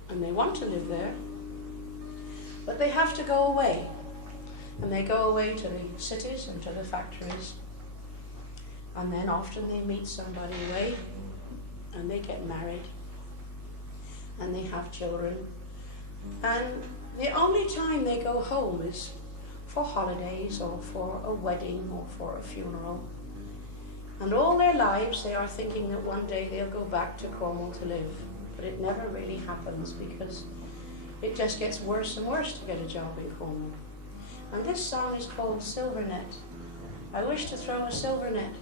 And they want to live there, but they have to go away. And they go away to the cities and to the factories. And then often they meet somebody away and they get married and they have children. And the only time they go home is for holidays or for a wedding or for a funeral. And all their lives they are thinking that one day they'll go back to Cornwall to live. But it never really happens because it just gets worse and worse to get a job in Cornwall. And this song is called Silver Net. I wish to throw a silver net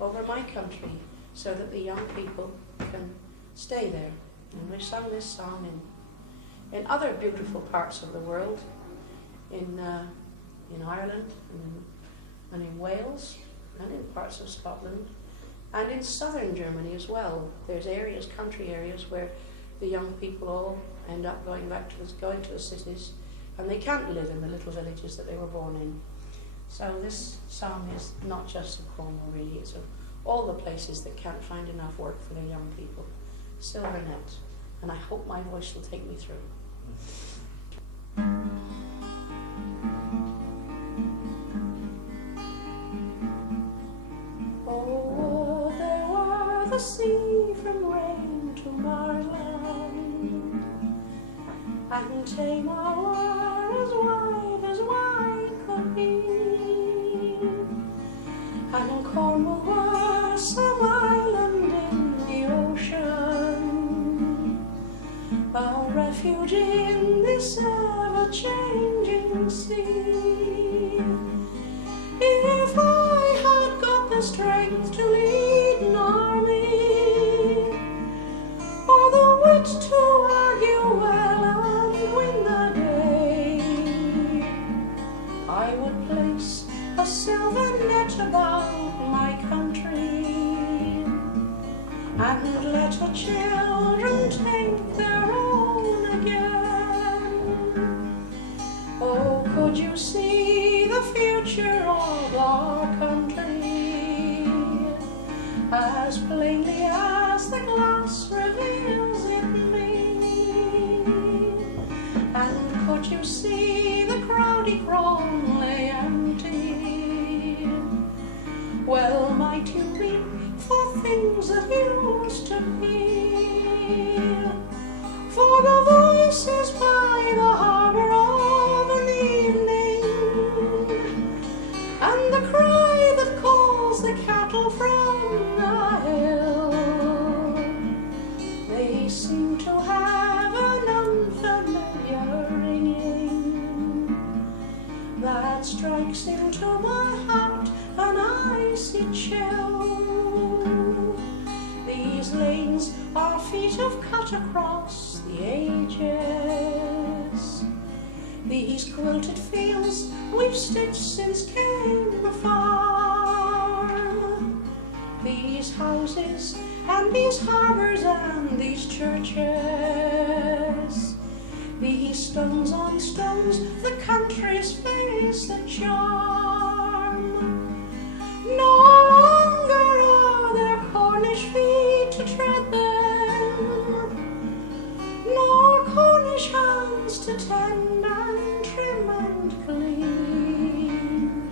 over my country so that the young people can stay there. And we've sung this song in other beautiful parts of the world, in Ireland and in Wales and in parts of Scotland and in southern Germany as well. There's areas, country areas, where the young people all end up going to the cities, and they can't live in the little villages that they were born in. So this song is not just of Cornwall really, it's of all the places that can't find enough work for their young people. Silvernet, and I hope my voice will take me through. Oh, there were the sea from rain to Marland, and Tamar were as wide could be, and Cornwall was some island in the ocean, a refuge in this ever-changing sea. If I had got the strength to lead an army, or the wit to argue well and win the day, I would place a silver net about my country, and let her children take their own again. Oh, could you see the future of our country as plainly as the glass reveals it me? And could you see the crowdy Cron lay empty? Well, might you weep for things that used to be? For the voices by the harbour of an evening, and the cry that calls the cattle from the hill, they seem to have an unfamiliar ringing that strikes into my heart an icy chill. These lanes our feet have cut across the ages, these quilted fields we've stitched since came the farm, these houses and these harbours and these churches, these stones on stones, the country's face that charm. No longer are there Cornish feet to tread them, nor Cornish hands to tend and trim and clean.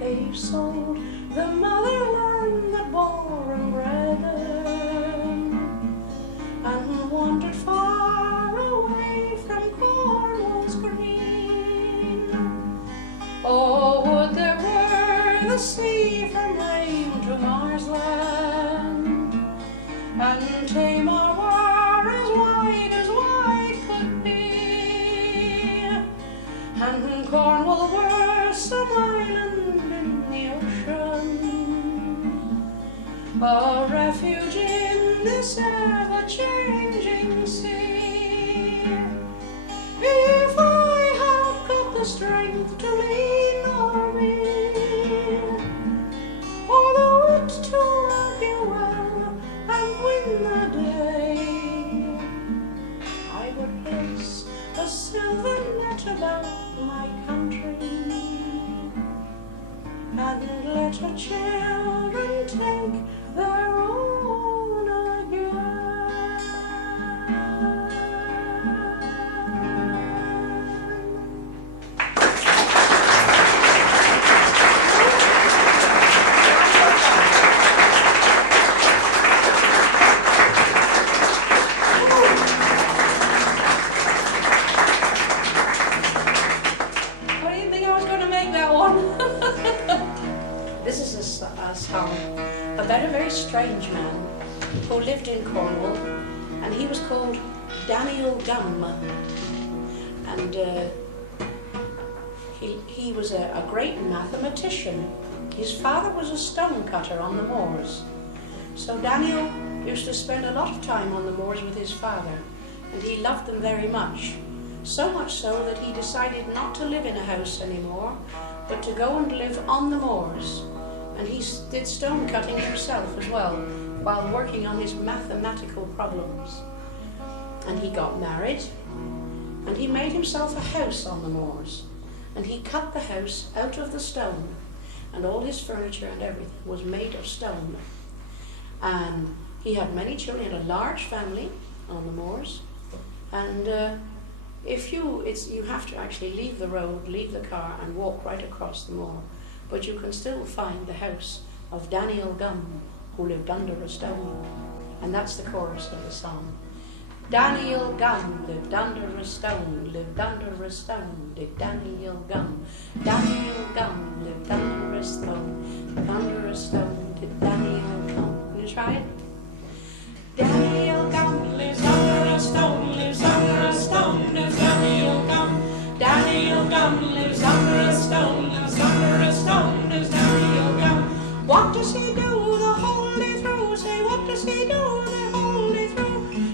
They've sold the motherland that bore and bred them, and wandered far away from Cornwall's green. Oh, would there were the sea from Rame to Marsland, and Tamar were as wide could be, and Cornwall were some island in the ocean, a refuge in this ever-changing sea. If I had got the strength to lead an army, or the wit to argue well and win the day, I would place a silver net about my country, and let her children take their own again. What do you think I was going to make that one? This is a song about a very strange man who lived in Cornwall, and he was called Daniel Gum, and he was a great mathematician. His father was a stone cutter on the moors, so Daniel used to spend a lot of time on the moors with his father, and he loved them very much, so much so that he decided not to live in a house anymore, but to go and live on the moors. And he did stone cutting himself as well, while working on his mathematical problems. And he got married, and he made himself a house on the moors, and he cut the house out of the stone, and all his furniture and everything was made of stone. And he had many children. He had a large family on the moors. And you have to actually leave the road, leave the car, and walk right across the moor. But you can still find the house of Daniel Gum, who lived under a stone. And that's the chorus of the song. Daniel Gum lived under a stone, lived under a stone, did Daniel Gum. Daniel Gum lived under a stone, under a stone, did Daniel Gum. Can you try it? Daniel Gum lives under a stone, lives under a stone, lives Daniel Gum. Daniel Gum lives under a stone, lives under a stone, lives Daniel Gum. What does he do the whole day through? Say, what does he do the whole day through?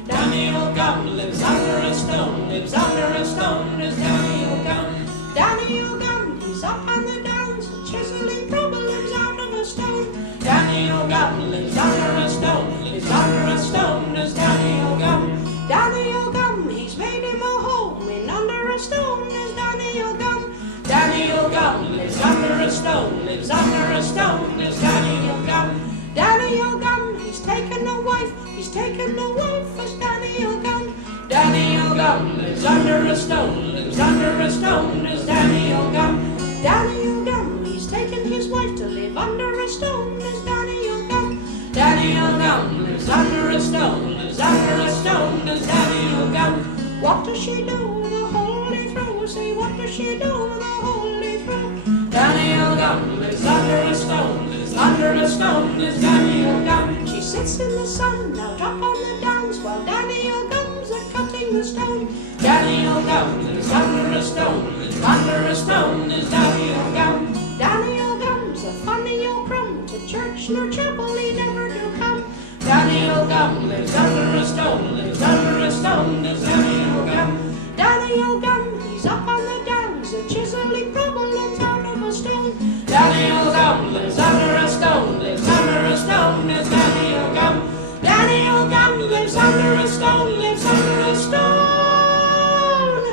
Daniel Gum lives under a stone, lives under a stone, lives Daniel Gum. Daniel Gum, he's up on the downs, chiseling problems out of a stone. Daniel Gum lives under a stone, lives under a stone, lives Daniel Gum. Daniel Gum, he's made him a home in under a stone, lives Daniel Gum. Daniel Gum lives under a stone, lives under a stone, lives Daniel Gum. Daniel Gum, he's taken a wife, he's taken a wife as Daniel Gum. Daniel Gum lives under a stone, lives under a stone, lives Daniel Gum. Daniel Gum, he's taken his wife to live under a stone, lives Daniel Gum. Daniel Gum lives under a stone, lives under a stone, lives Daniel Gum. What does she do the whole day through? Say, what does she do the whole day through? Daniel Gum lives under a stone, lives under a stone, lives Daniel Gum. She sits in the sun, out up on the downs, while Daniel Gum's a-cutting the stone. Daniel Gum lives under a stone, lives under a stone, lives Daniel Gum. Daniel Gum's a funny old crumb, to church nor chapel he never do come. Daniel Gum lives under a stone, lives under a stone, lives Daniel Gum. Daniel Gum, he's up on the downs, a chiseling problems out of a stone. Daniel Gum lives under a stone, lives under a stone, lives Daniel Gum. Daniel Gum lives under a stone, lives under a stone.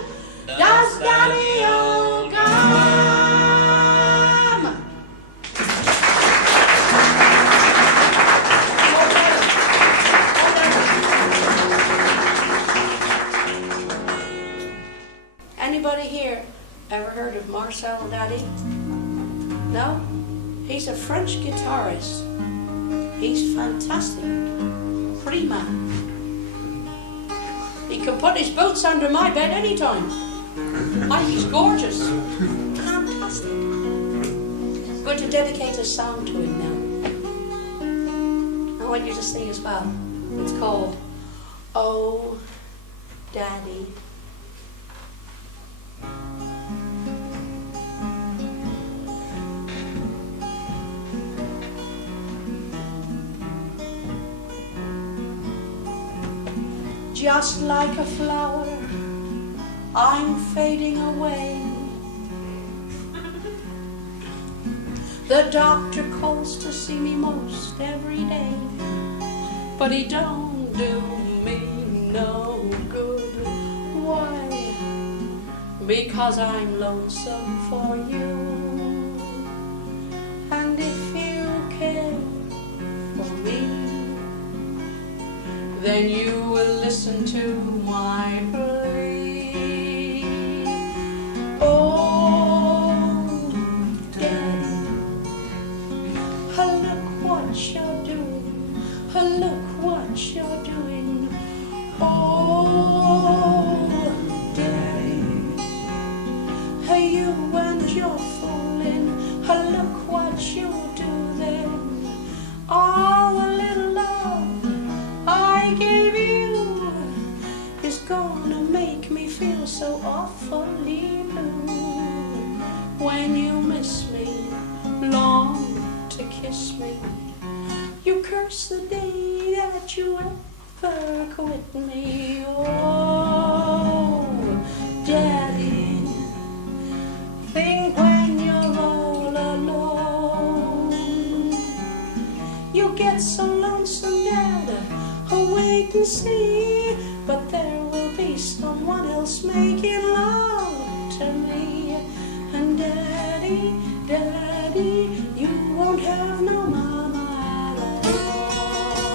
Does Daniel Gum? Anybody here ever heard of Marcel Daddy? No? He's a French guitarist. He's fantastic. Prima. He can put his boots under my bed anytime. He's gorgeous. Fantastic. I'm going to dedicate a song to him now. I want you to sing as well. It's called Oh, Daddy. Just like a flower, I'm fading away. The doctor calls to see me most every day, but he don't do me no good. Why? Because I'm lonesome for you. And if you care for me, then you will listen to my plea. Oh, Daddy, look what you're doing. Look what you're doing. Oh, Daddy, you and your fooling. Look what you do then. All the little love I gave you is gonna make me feel so awfully blue. When you miss me, long to kiss me, you curse the day that you ever quit me. Oh, Daddy, think when you're all alone, you get so lonesome, Dad. Oh, wait and see, but there will be someone else making love to me. And Daddy, you won't have no mama at all.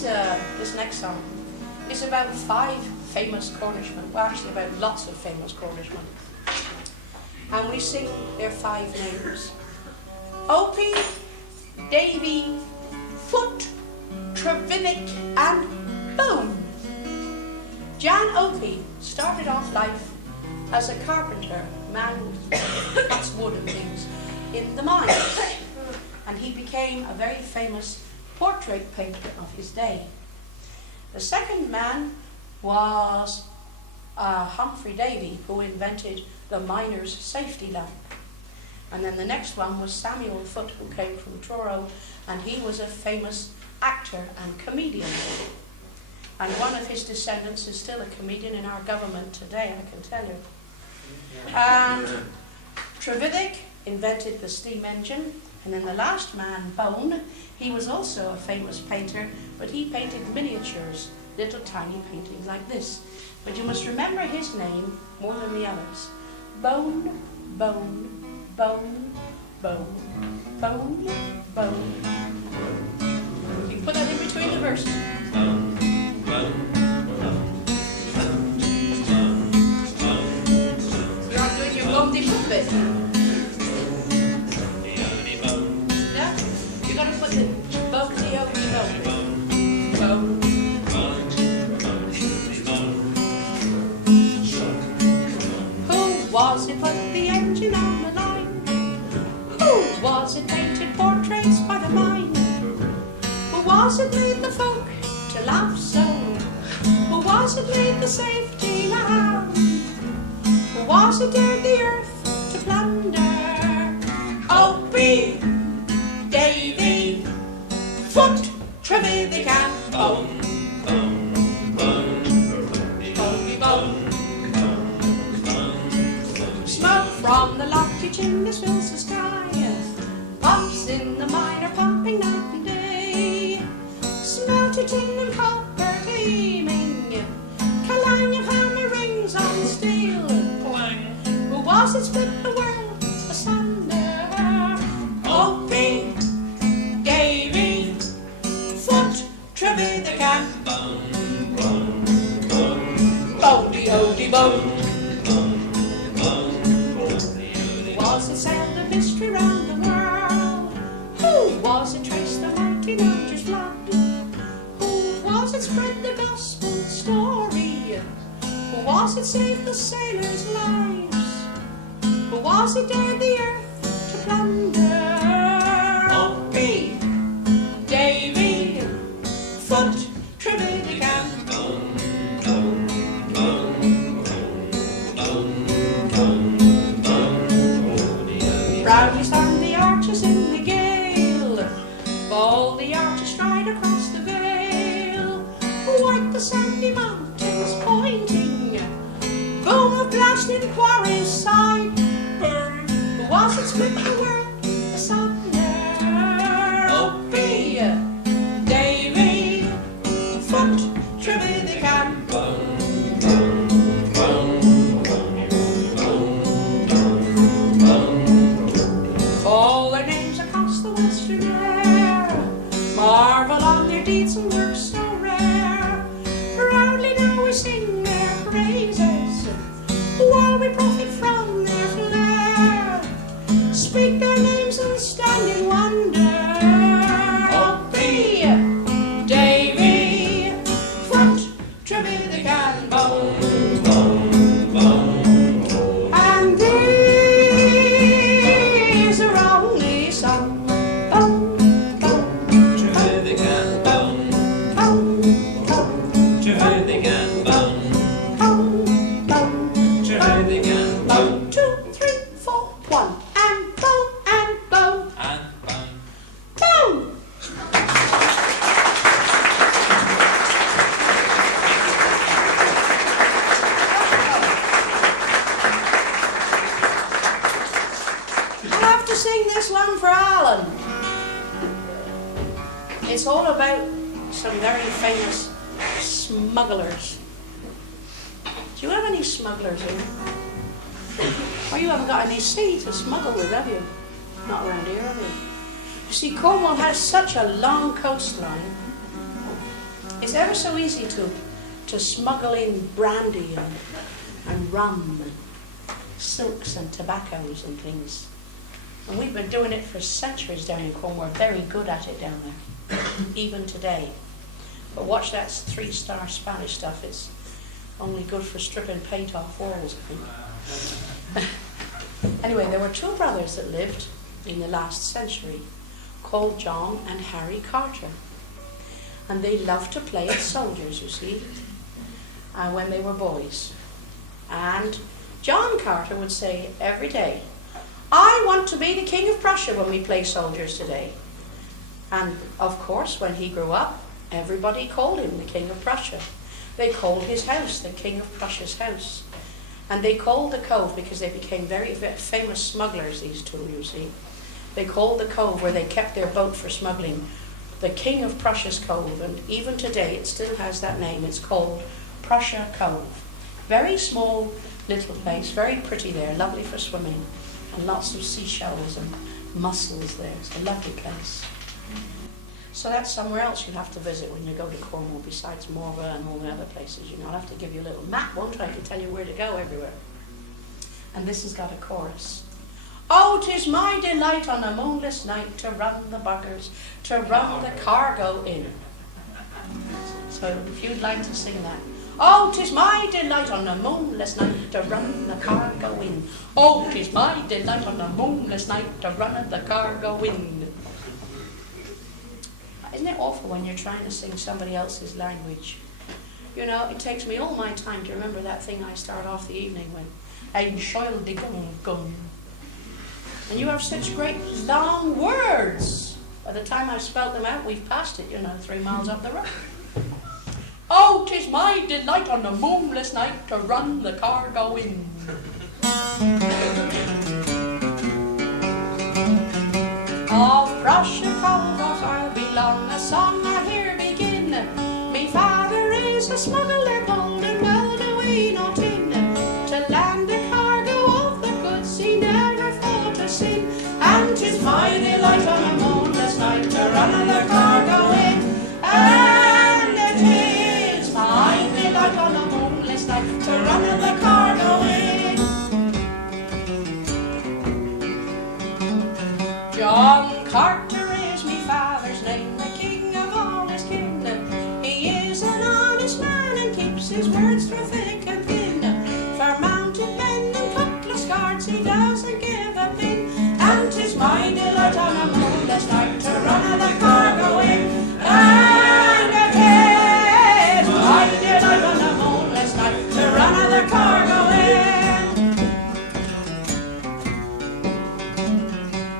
this next song is about 5 famous Cornishmen. Well, actually about lots of famous Cornishmen. And we sing their 5 names. Opie, Davy, Foot, Trevithick and Bone. Jan Opie started off life as a carpenter, man who cuts wood and things, in the mines. And he became a very famous portrait painter of his day. The second man was Humphrey Davy, who invented the miner's safety lamp. And then the next one was Samuel Foote, who came from Truro, and he was a famous actor and comedian. And one of his descendants is still a comedian in our government today, I can tell you. And Trevithick invented the steam engine. And then the last man, Bone, he was also a famous painter, but he painted miniatures, little tiny paintings like this. But you must remember his name more than the others. Bone, Bone, Bone, Bone, Bone, Bone. You can put that in between the verses. You're not doing your bone dish bit. Was it put the engine on the line? Who was it painted portraits by the mine? Who was it made the folk to laugh so? Who was it made the safety lamp? Who was it dared the earth to plunder? Opie, Davy, Foot, Trevithick and Bone. From the lofty chimneys fills the sky, pops in the mine are pumping night and day. Smelted tin and copper gleaming, clang of hammer rings on steel. Clang. Who was it split the world asunder? Opie, Davy, Foot, Trevithick and Bone. Bodie, odie, bone. Was it sailed of history round the world? Who was it traced the mighty Niger's flood? Who was it spread the gospel story? Who was it saved the sailors' lives? Who was it dared the earth to plunder? Opie, Davy, Foot, Trevithick and Bone. Proudly stand the archers in the gale, all the archers stride across the vale. White the sandy mountains pointing, boom of blasting quarries side. Who was it split the world asunder? Opie, Davy, Foot, Trevithick and Bone. All their names across the western air, marvel on their deeds and works so rare. Proudly now we sing their praises, while we profit from their flair. Speak their names and stand in wonder. Opie, Davy, Foot, Trevithick and Bone. It's all about some very famous smugglers. Do you have any smugglers here? Well, you haven't got any sea to smuggle with, have you? Not around here, have you? You see, Cornwall has such a long coastline, It's ever so easy to smuggle in brandy and rum and silks and tobaccos and things. And we've been doing it for centuries down in Cornwall. We're very good at it down there, even today. But watch that 3-star Spanish stuff. It's only good for stripping paint off walls, I think. Anyway, there were 2 brothers that lived in the last century called John and Harry Carter. And they loved to play at soldiers, you see, when they were boys. And John Carter would say every day, "I want to be the King of Prussia when we play soldiers today." And of course, when he grew up, everybody called him the King of Prussia. They called his house the King of Prussia's house. And they called the cove, because they became very, very famous smugglers, these 2, you see. They called the cove where they kept their boat for smuggling the King of Prussia's Cove. And even today it still has that name. It's called Prussia Cove. Very small little place, very pretty there, lovely for swimming. And lots of seashells and mussels there. It's a lovely place. So that's somewhere else you'll have to visit when you go to Cornwall, besides Morva and all the other places. You know, I'll have to give you a little map one time to tell you where to go everywhere. And this has got a chorus. "Oh, 'tis my delight on a moonless night to run the buggers, to run the cargo in." So if you'd like to sing that. "Oh, 'tis my delight on a moonless night to run the cargo in. Oh, 'tis my delight on a moonless night to run the cargo in." Isn't it awful when you're trying to sing somebody else's language? You know, it takes me all my time to remember that thing I start off the evening when, "Ein shoil de gung gung." And you have such great long words. By the time I've spelt them out, we've passed it, 3 miles up the road. "Oh, 'tis my delight on a moonless night to run the cargo in." Of Prussia Cove I'll belong, a song I hear begin. Me father is a smuggler bold and well away not in. To land the cargo of the goods he never thought to sin. And 'tis my delight on a moonless night to run the cargo in. And it is my delight on a moonless night to run the cargo in. John Carter is me father's name, the king of all his kin. He is an honest man and keeps his words through thick and thin. For mounted men and cutlass guards he doesn't give a pin. And 'tis my delight on a moonless night to run the cargo in. And it is my delight on a moonless night to run the cargo in.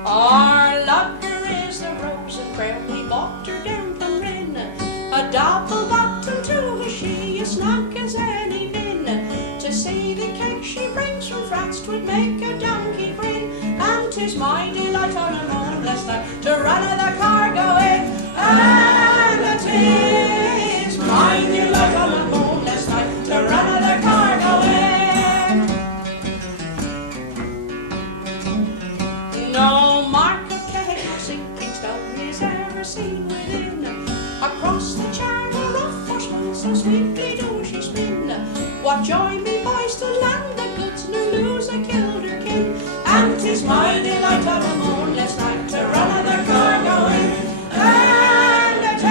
Our lugger is the Rose and Crown, we bought her down from Rin. A double bottom to her, she as snug as any bin. To see the cake she brings from France, 'twould make a donkey grin. And 'tis my delight on a moonless night to run the cargo in. And it is my delight on a moonless night to run the cargo in. No mark of cake or sinking stone is ever seen within. Across the channel rough or smooth, so sweetly do she spin. What joy me boys to land the goods, no lose a kilderkin. And 'tis my delight on a moonless night to run the cargo in. And it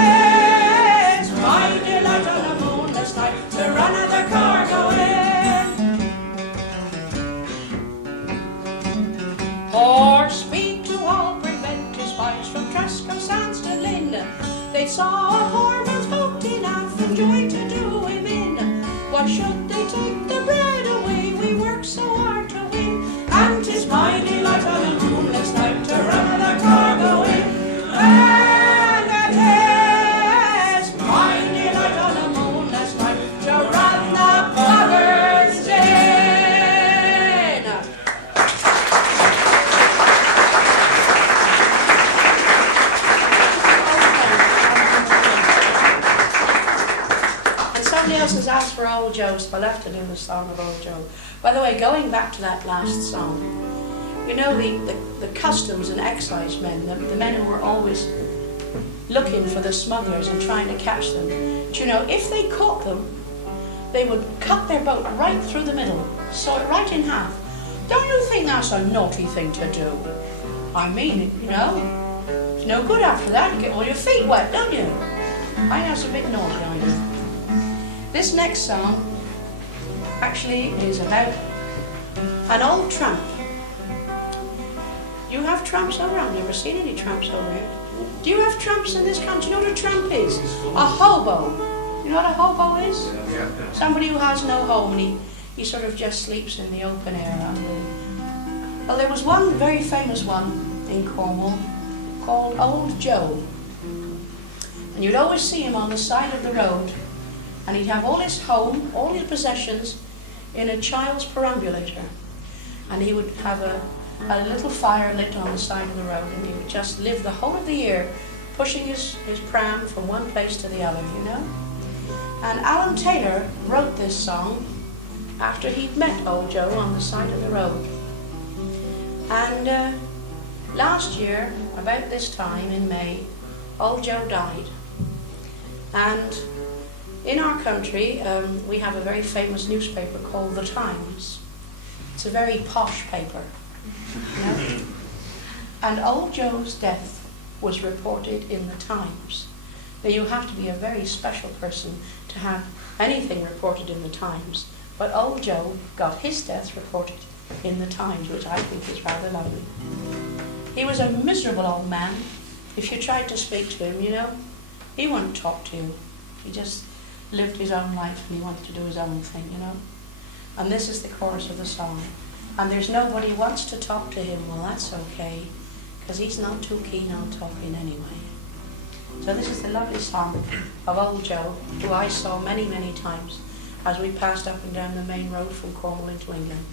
is my delight on a moonless night to run the cargo in. Or speed to all prevent his spies from Tresco sands to Lynn. They saw a poor man's boat enough and joy to do him in. Why should they take the bread away we work so hard to win? And 'tis my delight on a moonless night to run the cargo in. And it is my delight on a moonless night to run the buggers in. Somebody else has asked for Old Joe, so I'll have to do the song of Old Joe. By the way, going back to that last song, you know the customs and excise men, the men who were always looking for the smugglers and trying to catch them. Do you know, if they caught them, they would cut their boat right through the middle, saw it right in half. Don't you think that's a naughty thing to do? I mean it, you know. It's no good after that, you get all your feet wet, don't you? I know it's a bit naughty, I do. This next song actually is about an old tramp. You have tramps over? I've never seen any tramps over here. Do you have tramps in this country? You know what a tramp is? A hobo. You know what a hobo is? Yeah. Somebody who has no home and he sort of just sleeps in the open air. Well, there was one very famous one in Cornwall called Old Joe. And you'd always see him on the side of the road, and he'd have all his home, all his possessions in a child's perambulator. And he would have a little fire lit on the side of the road, and he would just live the whole of the year pushing his pram from one place to the other, you know. And Alan Taylor wrote this song after he'd met Old Joe on the side of the road. And last year, about this time in May, Old Joe died. And in our country, we have a very famous newspaper called The Times. It's a very posh paper. You know? And Old Joe's death was reported in The Times. Now, you have to be a very special person to have anything reported in The Times. But Old Joe got his death reported in The Times, which I think is rather lovely. He was a miserable old man. If you tried to speak to him, you know, he wouldn't talk to you. He just lived his own life and he wanted to do his own thing, you know. And this is the chorus of the song. And there's nobody wants to talk to him. Well, that's okay, because he's not too keen on talking anyway. So this is the lovely song of Old Joe, who I saw many, many times as we passed up and down the main road from Cornwall into England.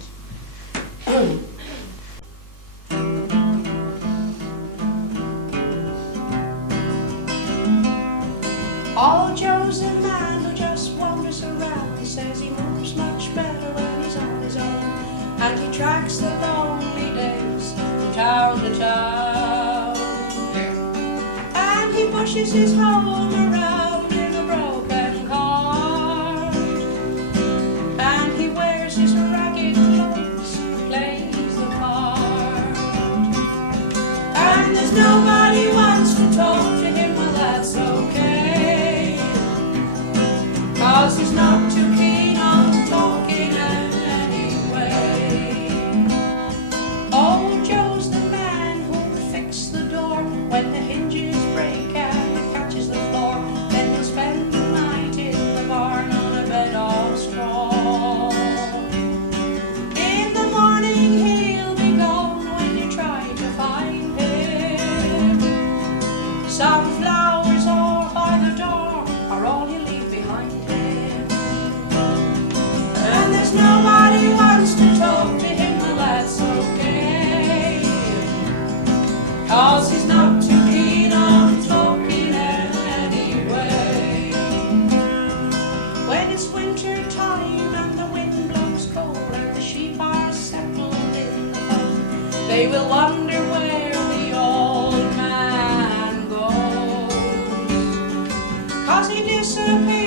Old Joe's a man who just wanders around. He says he moves much better when he's on his own. And he tracks the lonely days from town to town. And he pushes his home around in a broken cart. And he wears his ragged clothes, plays the part. And there's nobody wants to talk to him, well that's okay, 'cause he's not too keen on talking anyway. Old Joe's the man who'll fix the door when the hinges break and it catches the floor. Then he'll spend the night in the barn on a bed of straw. In the morning he'll be gone when you try to find him. Some flowers all by the door are all he'll leave behind him. And there's nobody wants to talk to him, well that's okay, 'cause he's not too keen on talking anyway. When it's winter time and the wind blows cold and the sheep are settled in the fold, they will wonder where the old man goes, 'cause he disappears